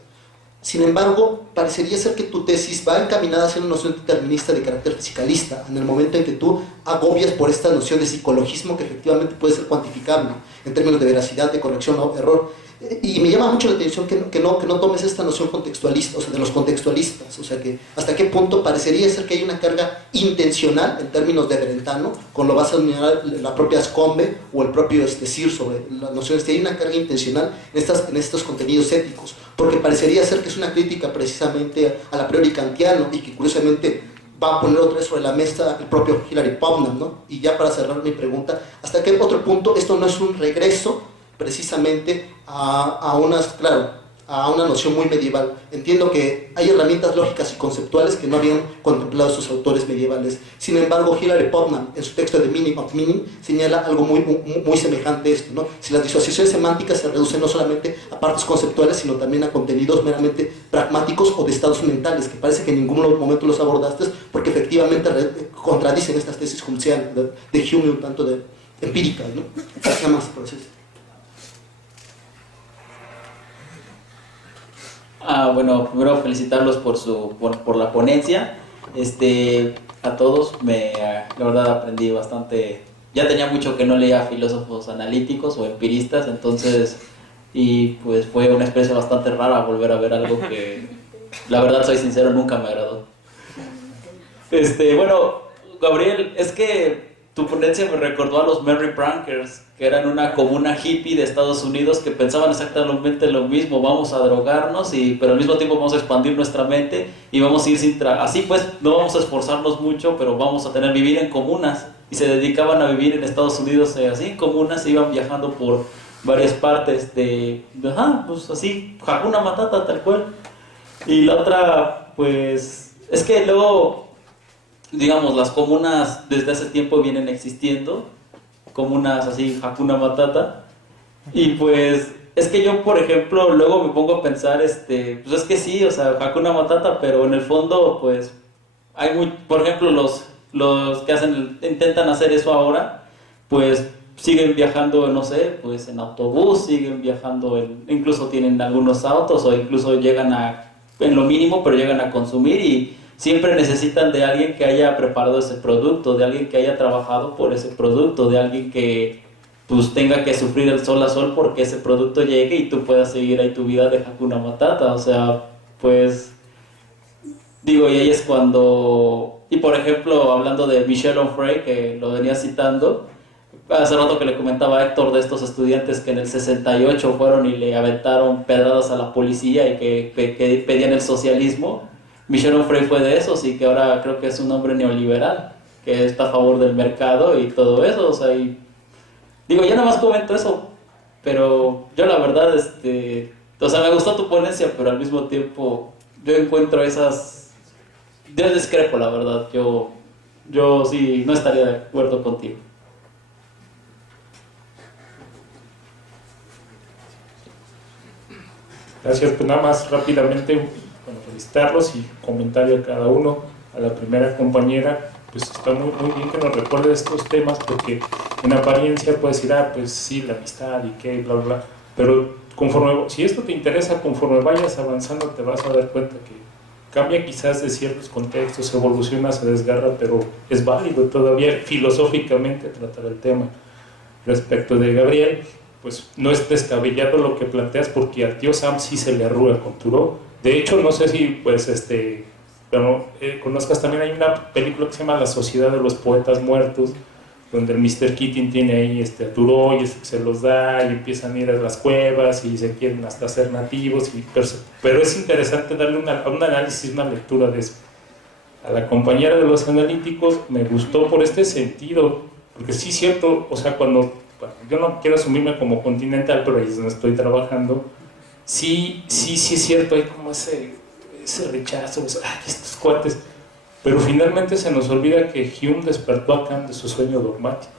Sin embargo, parecería ser que tu tesis va encaminada hacia una noción determinista de carácter fisicalista, en el momento en que tú agobias por esta noción de psicologismo que efectivamente puede ser cuantificable en términos de veracidad, de corrección o error. Y me llama mucho la atención que no tomes esta noción contextualista, o sea, de los contextualistas, o sea, que hasta qué punto parecería ser que hay una carga intencional en términos de Brentano, con lo vas a mirar la propia Scombe o el propio CIR sobre las nociones, que hay una carga intencional en estos contenidos éticos, porque parecería ser que es una crítica precisamente al a priori kantiano y que curiosamente va a poner otra vez sobre la mesa el propio Hilary Putnam, ¿no? Y ya para cerrar mi pregunta, ¿hasta qué otro punto esto no es un regreso precisamente a una noción muy medieval? Entiendo que hay herramientas lógicas y conceptuales que no habían contemplado sus autores medievales. Sin embargo, Hilary Putnam, en su texto de Meaning of Meaning, señala algo muy semejante a esto, ¿no? Si las disociaciones semánticas se reducen no solamente a partes conceptuales, sino también a contenidos meramente pragmáticos o de estados mentales, que parece que en ningún momento los abordaste, porque efectivamente contradicen estas tesis Hummean de Hume un tanto de empíricas, ¿no? Nada más, por eso. Bueno, primero felicitarlos por la ponencia. A todos, la verdad aprendí bastante. Ya tenía mucho que no leía filósofos analíticos o empiristas, entonces, y pues fue una experiencia bastante rara volver a ver algo que, la verdad, soy sincero, nunca me agradó. Bueno, Gabriel, es que tu ponencia me recordó a los Merry Prankers, que eran una comuna hippie de Estados Unidos que pensaban exactamente lo mismo: vamos a drogarnos, pero al mismo tiempo vamos a expandir nuestra mente y vamos a ir así pues no vamos a esforzarnos mucho, pero vamos a vivir en comunas, y se dedicaban a vivir en Estados Unidos así en comunas, se iban viajando por varias partes pues así, Hakuna Matata tal cual. Y la otra, pues, es que luego, digamos, las comunas desde hace tiempo vienen existiendo, comunas así, Hakuna Matata, y pues es que yo, por ejemplo, luego me pongo a pensar, pues es que sí, o sea, Hakuna Matata, pero en el fondo, pues, por ejemplo, los que intentan hacer eso ahora, pues siguen viajando, no sé, pues en autobús, siguen viajando, incluso tienen algunos autos, o incluso llegan en lo mínimo, pero llegan a consumir, y siempre necesitan de alguien que haya preparado ese producto, de alguien que haya trabajado por ese producto, de alguien que pues tenga que sufrir el sol a sol porque ese producto llegue y tú puedas seguir ahí tu vida de Hakuna Matata. O sea, pues digo, y ahí es cuando, y por ejemplo, hablando de Michel Onfray, que lo venía citando hace rato, que le comentaba a Héctor de estos estudiantes que en el 68 fueron y le aventaron pedradas a la policía y que pedían el socialismo. Michel Onfray fue de esos, y que ahora creo que es un hombre neoliberal, que está a favor del mercado y todo eso. O sea, y digo, yo nada más comento eso, pero yo la verdad, o sea, me gustó tu ponencia, pero al mismo tiempo yo encuentro yo discrepo, la verdad. Yo sí no estaría de acuerdo contigo. Gracias, pues nada más rápidamente, bueno, felicitarlos y comentario a cada uno. A la primera compañera, pues está muy bien que nos recuerde estos temas, porque en apariencia puedes decir, pues sí, la amistad y qué, bla, bla, pero si esto te interesa, conforme vayas avanzando te vas a dar cuenta que cambia quizás de ciertos contextos, evoluciona, se desgarra, pero es válido todavía filosóficamente tratar el tema. Respecto de Gabriel, pues no es descabellado lo que planteas, porque al tío Sam sí se le arruga con Thoreau. De hecho, no sé si pues conozcas, también hay una película que se llama La Sociedad de los Poetas Muertos, donde el Mr. Keating tiene ahí a Thoreau y se los da, y empiezan a ir a las cuevas y se quieren hasta ser nativos, pero es interesante darle un análisis, una lectura de eso. A la compañera de los analíticos me gustó por este sentido, porque sí es cierto, o sea, yo no quiero asumirme como continental, pero ahí es donde estoy trabajando, sí es cierto, hay como ese rechazo, estos cuates, pero finalmente se nos olvida que Hume despertó a Kant de su sueño dogmático,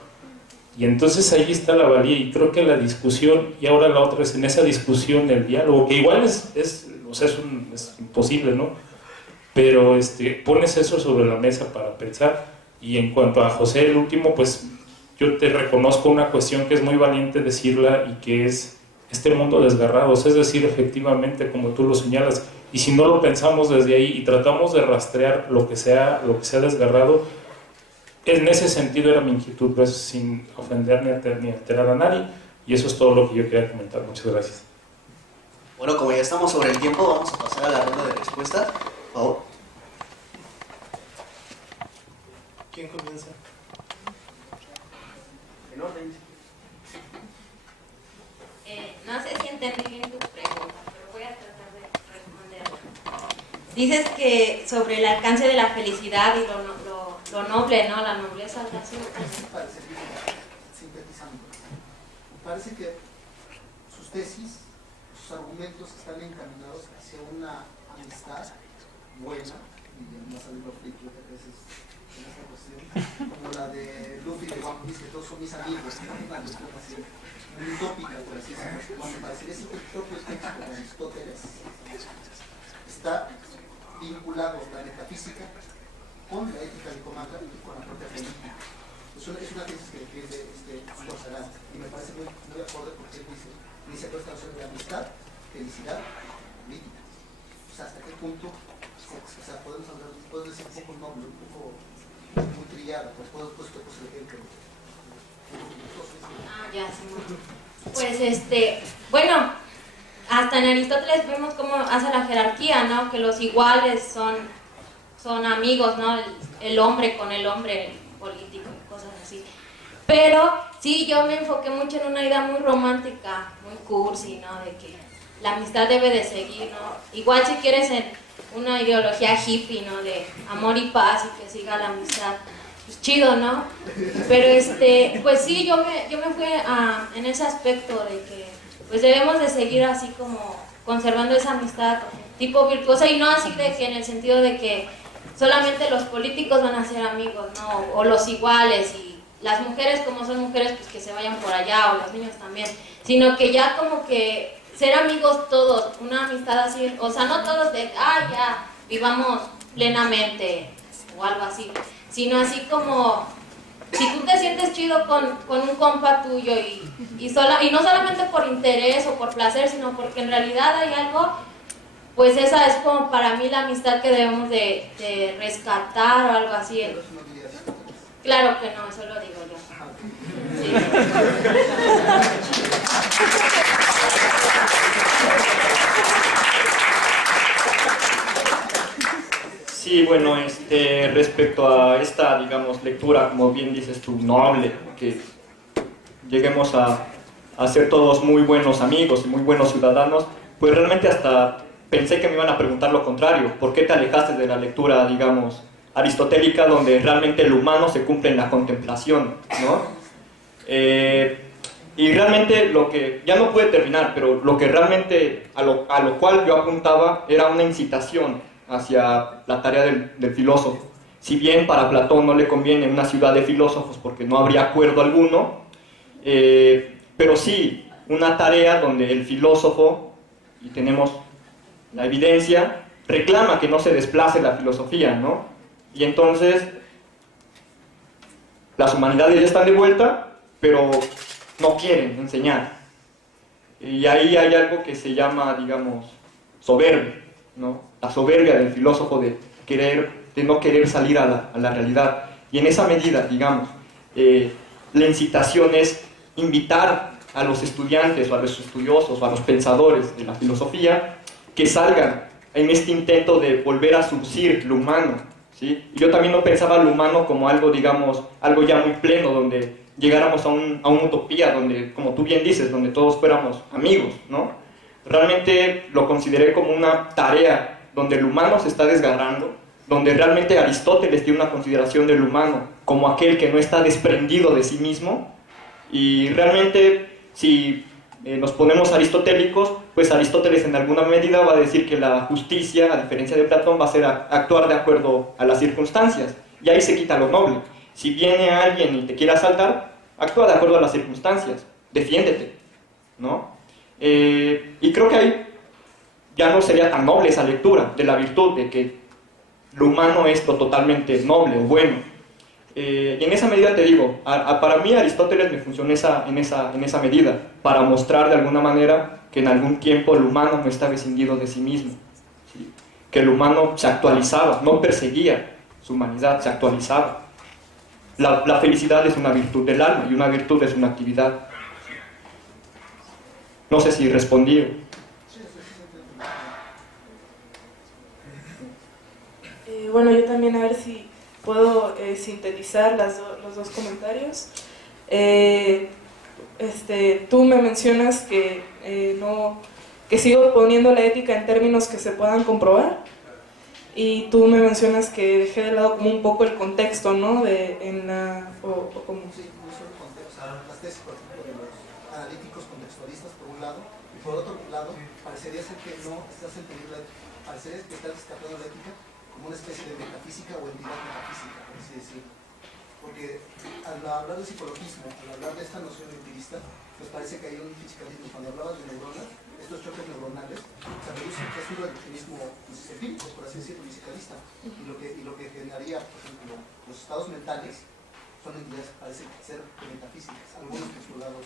y entonces ahí está la valía, y creo que la discusión, y ahora la otra es en esa discusión, el diálogo, que igual es imposible, ¿no? Pero pones eso sobre la mesa para pensar. Y en cuanto a José, el último, pues yo te reconozco una cuestión que es muy valiente decirla, y que es este mundo desgarrados, es decir, efectivamente, como tú lo señalas, y si no lo pensamos desde ahí y tratamos de rastrear lo que sea desgarrado, en ese sentido era mi inquietud, pues, sin ofender ni alterar a nadie, y eso es todo lo que yo quería comentar. Muchas gracias. Bueno, como ya estamos sobre el tiempo, vamos a pasar a la ronda de respuestas. Por favor. ¿Quién comienza? En orden. No sé si entendí bien tu pregunta, pero voy a tratar de responderla. Dices que sobre el alcance de la felicidad y lo noble, ¿no? La nobleza, algo así. Sintetizando, parece que sus tesis, sus argumentos están encaminados hacia una amistad buena, y además al libro Flick, a veces en esta cuestión, como la de Luffy de One Piece, que todos son mis amigos, una lectura así, muy utópica, por así decirlo. Cuando parecería que el propio texto de Aristóteles está vinculado a la metafísica con la ética nicomata y con la propia política. Es una tesis que defiende Corsalán, y me parece muy acorde porque él dice toda esta noción de amistad, felicidad, política. O sea, hasta qué punto, o sea, podemos hablar, puedo decir un poco noble, un poco muy trillada, pues puedo el ejemplo. Ya, sí. Pues bueno, hasta en Aristóteles vemos cómo hace la jerarquía, ¿no? Que los iguales son amigos, ¿no? El hombre con el hombre político y cosas así. Pero sí, yo me enfoqué mucho en una idea muy romántica, muy cursi, ¿no? De que la amistad debe de seguir, ¿no? Igual si quieres en una ideología hippie, ¿no? De amor y paz y que siga la amistad. Pues chido, ¿no? Pero pues sí, yo me fui en ese aspecto de que pues debemos de seguir así como conservando esa amistad tipo virtuosa, y no así de que en el sentido de que solamente los políticos van a ser amigos, ¿no? O los iguales, y las mujeres como son mujeres pues que se vayan por allá, o los niños también, sino que ya como que ser amigos todos, una amistad así, o sea, no todos de, ya, vivamos plenamente o algo así, sino así como, si tú te sientes chido con un compa tuyo y no solamente por interés o por placer, sino porque en realidad hay algo, pues esa es como para mí la amistad que debemos de rescatar o algo así. Claro que no, eso lo digo yo. Sí, bueno, respecto a esta, digamos, lectura, como bien dices tú, noble, que lleguemos a ser todos muy buenos amigos y muy buenos ciudadanos, pues realmente hasta pensé que me iban a preguntar lo contrario. ¿Por qué te alejaste de la lectura, digamos, aristotélica, donde realmente el humano se cumple en la contemplación, ¿no? Y realmente lo que, ya no pude terminar, pero lo que realmente, a lo cual yo apuntaba, era una incitación hacia la tarea del filósofo. Si bien para Platón no le conviene una ciudad de filósofos porque no habría acuerdo alguno, pero sí una tarea donde el filósofo, y tenemos la evidencia, reclama que no se desplace la filosofía, ¿no? Y entonces las humanidades ya están de vuelta, pero no quieren enseñar. Y ahí hay algo que se llama, digamos, soberbia, ¿no? La soberbia del filósofo de no querer salir a la realidad. Y en esa medida, digamos, la incitación es invitar a los estudiantes o a los estudiosos o a los pensadores de la filosofía que salgan en este intento de volver a surcir lo humano, ¿sí? Y yo también no pensaba lo humano como algo, digamos, algo ya muy pleno, donde llegáramos a una utopía, donde, como tú bien dices, donde todos fuéramos amigos, ¿no? Realmente lo consideré como una tarea donde el humano se está desgarrando, donde realmente Aristóteles tiene una consideración del humano como aquel que no está desprendido de sí mismo, y realmente si nos ponemos aristotélicos, pues Aristóteles en alguna medida va a decir que la justicia, a diferencia de Platón, va a ser actuar de acuerdo a las circunstancias, y ahí se quita lo noble. Si viene alguien y te quiere asaltar, actúa de acuerdo a las circunstancias, defiéndete, ¿no? Y creo que ahí ya no sería tan noble esa lectura de la virtud, de que lo humano es lo totalmente noble o bueno. Y en esa medida te digo, para mí Aristóteles me funcionó en esa medida, para mostrar de alguna manera que en algún tiempo el humano no estaba escindido de sí mismo, ¿sí? Que el humano se actualizaba, no perseguía su humanidad, se actualizaba. La felicidad es una virtud del alma y una virtud es una actividad. No sé si respondí. Bueno, yo también a ver si puedo sintetizar los dos comentarios. Tú me mencionas que que sigo poniendo la ética en términos que se puedan comprobar, y tú me mencionas que dejé de lado como un poco el contexto, ¿no? Como... Las tesis, por ejemplo, de los analíticos contextualistas por un lado, y por otro lado parecería ser que no estás entendiendo, parecería que estás descartando la ética como una especie de metafísica o entidad metafísica, por así decirlo. Porque al hablar de psicologismo, al hablar de esta noción empirista, pues parece que hay un fisicalismo. Cuando hablabas de neuronas, estos choques neuronales se reducen a un reduccionismo empírico, por así decirlo, fisicalista. Y lo que generaría, por ejemplo, los estados mentales son entidades que parecen ser metafísicas. Algunos postulados,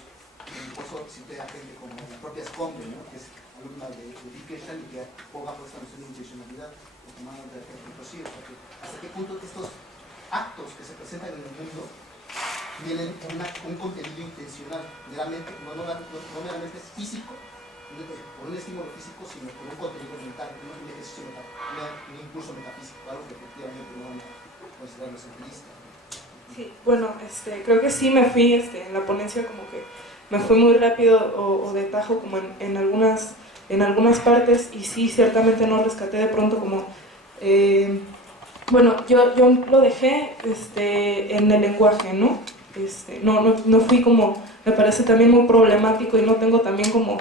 por eso cité a gente como la propia Scombe, ¿no? Que es alumna de Wittgenstein y que aboga por esta noción de intencionalidad, tomando de ejemplo, sí, hasta qué punto estos actos que se presentan en el mundo tienen un contenido intencional, no meramente físico, por un estímulo físico, sino por un contenido mental, un ejercicio mental, un impulso metafísico, algo que efectivamente no van a considerar los empiristas. Sí, bueno, creo que sí me fui en la ponencia, como que me fui muy rápido o de tajo como en algunas partes, y sí, ciertamente no rescaté de pronto como... bueno, yo lo dejé en el lenguaje, ¿no? No fui como... Me parece también muy problemático y no tengo también como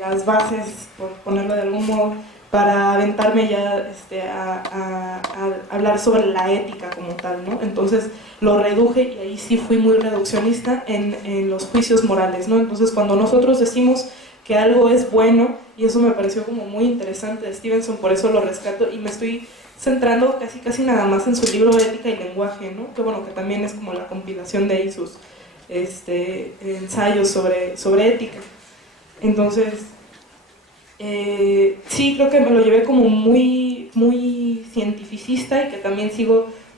las bases, por ponerlo de algún modo, para aventarme ya a hablar sobre la ética como tal, ¿no? Entonces lo reduje y ahí sí fui muy reduccionista en los juicios morales, ¿no? Entonces cuando nosotros decimos que algo es bueno, y eso me pareció como muy interesante de Stevenson, por eso lo rescato y me estoy centrando casi nada más en su libro Ética y Lenguaje, ¿no? Que bueno, que también es como la compilación de ahí sus ensayos sobre ética. Entonces, sí, creo que me lo llevé como muy cientificista, y que también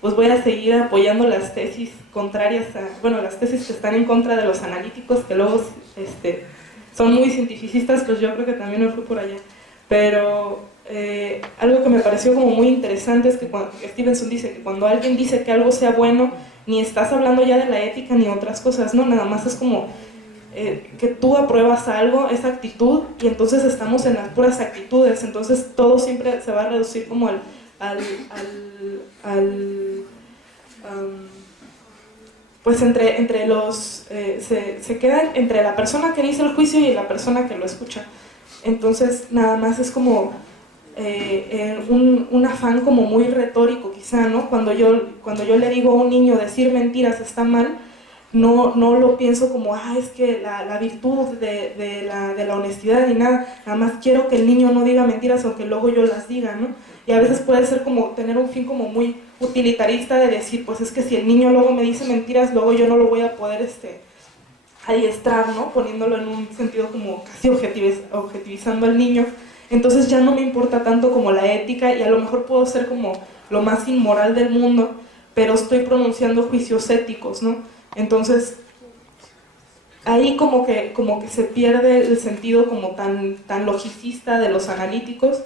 pues voy a seguir apoyando las tesis contrarias las tesis que están en contra de los analíticos, que luego son muy cientificistas, pues yo creo que también me fui por allá. Pero algo que me pareció como muy interesante es que Stevenson dice que cuando alguien dice que algo sea bueno, ni estás hablando ya de la ética ni otras cosas, ¿no? Nada más es como que tú apruebas algo, esa actitud, y entonces estamos en las puras actitudes, entonces todo siempre se va a reducir como pues entre los se queda entre la persona que dice el juicio y la persona que lo escucha. Entonces nada más es como un afán como muy retórico quizá, ¿no? Cuando yo le digo a un niño decir mentiras está mal, no lo pienso como es que la virtud de la honestidad ni nada más quiero que el niño no diga mentiras aunque luego yo las diga, ¿no? Y a veces puede ser como tener un fin como muy utilitarista de decir, pues es que si el niño luego me dice mentiras, luego yo no lo voy a poder adiestrar, ¿no? Poniéndolo en un sentido como casi objetivizando al niño. Entonces ya no me importa tanto como la ética, y a lo mejor puedo ser como lo más inmoral del mundo, pero estoy pronunciando juicios éticos, ¿no? Entonces ahí como que se pierde el sentido como tan logicista de los analíticos,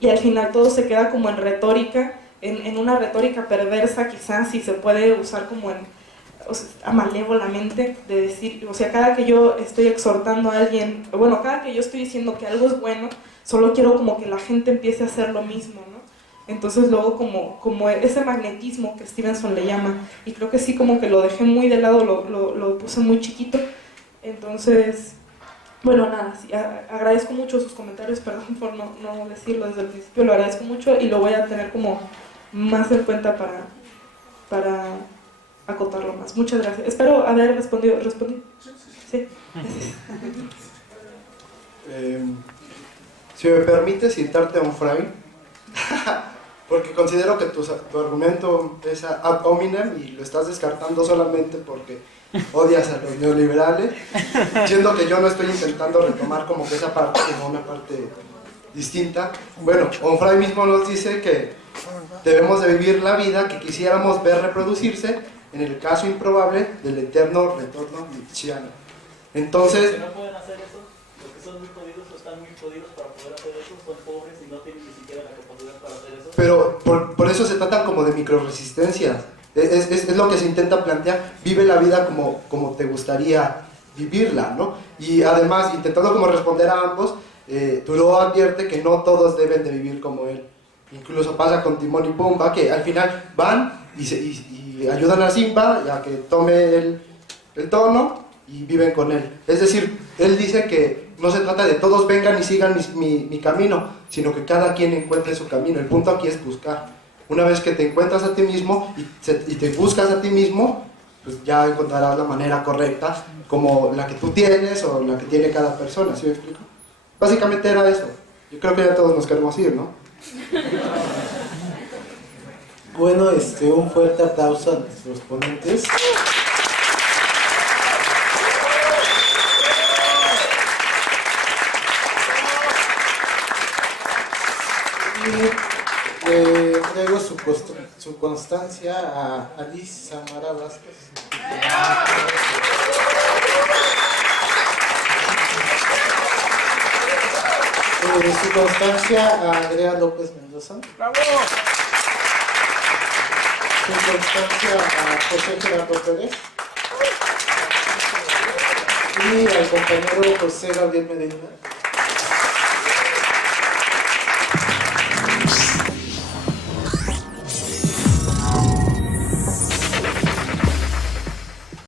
y al final todo se queda como en retórica, en una retórica perversa quizás, si se puede usar como malévolamente, de decir, o sea, cada que yo estoy exhortando a alguien, bueno, cada que yo estoy diciendo que algo es bueno, solo quiero como que la gente empiece a hacer lo mismo, ¿no? Entonces luego como ese magnetismo que Stevenson le llama, y creo que sí como que lo dejé muy de lado, lo puse muy chiquito. Entonces, bueno, nada, sí, agradezco mucho sus comentarios, perdón por no decirlo desde el principio, lo agradezco mucho y lo voy a tener como más en cuenta para acotarlo más. Muchas gracias. Espero haber respondido. ¿Respondí? Sí. Si me permite citarte a un Freud, porque considero que tu argumento es ad hominem y lo estás descartando solamente porque odias a los neoliberales, siendo que yo no estoy intentando retomar como que esa parte como una parte distinta. Bueno, Onfray mismo nos dice que debemos de vivir la vida que quisiéramos ver reproducirse en el caso improbable del eterno retorno nietzscheano. Entonces, no pueden hacer eso, los que son muy jodidos o están muy jodidos para poder hacer eso, son pobres y no tienen ni siquiera la capacidad para hacer eso. pero por eso se tratan como de microresistencias. Es lo que se intenta plantear. Vive la vida como te gustaría vivirla, ¿no? Y además, intentando como responder a ambos, Thoreau advierte que no todos deben de vivir como él. Incluso pasa con Timón y Pumba, que al final van y ayudan a Simba a que tome el tono y viven con él. Es decir, él dice que no se trata de todos vengan y sigan mi camino, sino que cada quien encuentre su camino. El punto aquí es buscar. Una vez que te encuentras a ti mismo y te buscas a ti mismo, pues ya encontrarás la manera correcta, como la que tú tienes o la que tiene cada persona, ¿sí me explico? Básicamente era eso. Yo creo que ya todos nos queremos ir, ¿no? Bueno, un fuerte aplauso a nuestros ponentes. Y le traigo su constancia a Alice Samara Vázquez. Su constancia a Andrea López Mendoza. ¡Bravo! Su constancia a José Gerardo Pérez. Y al compañero José Gabriel Medina.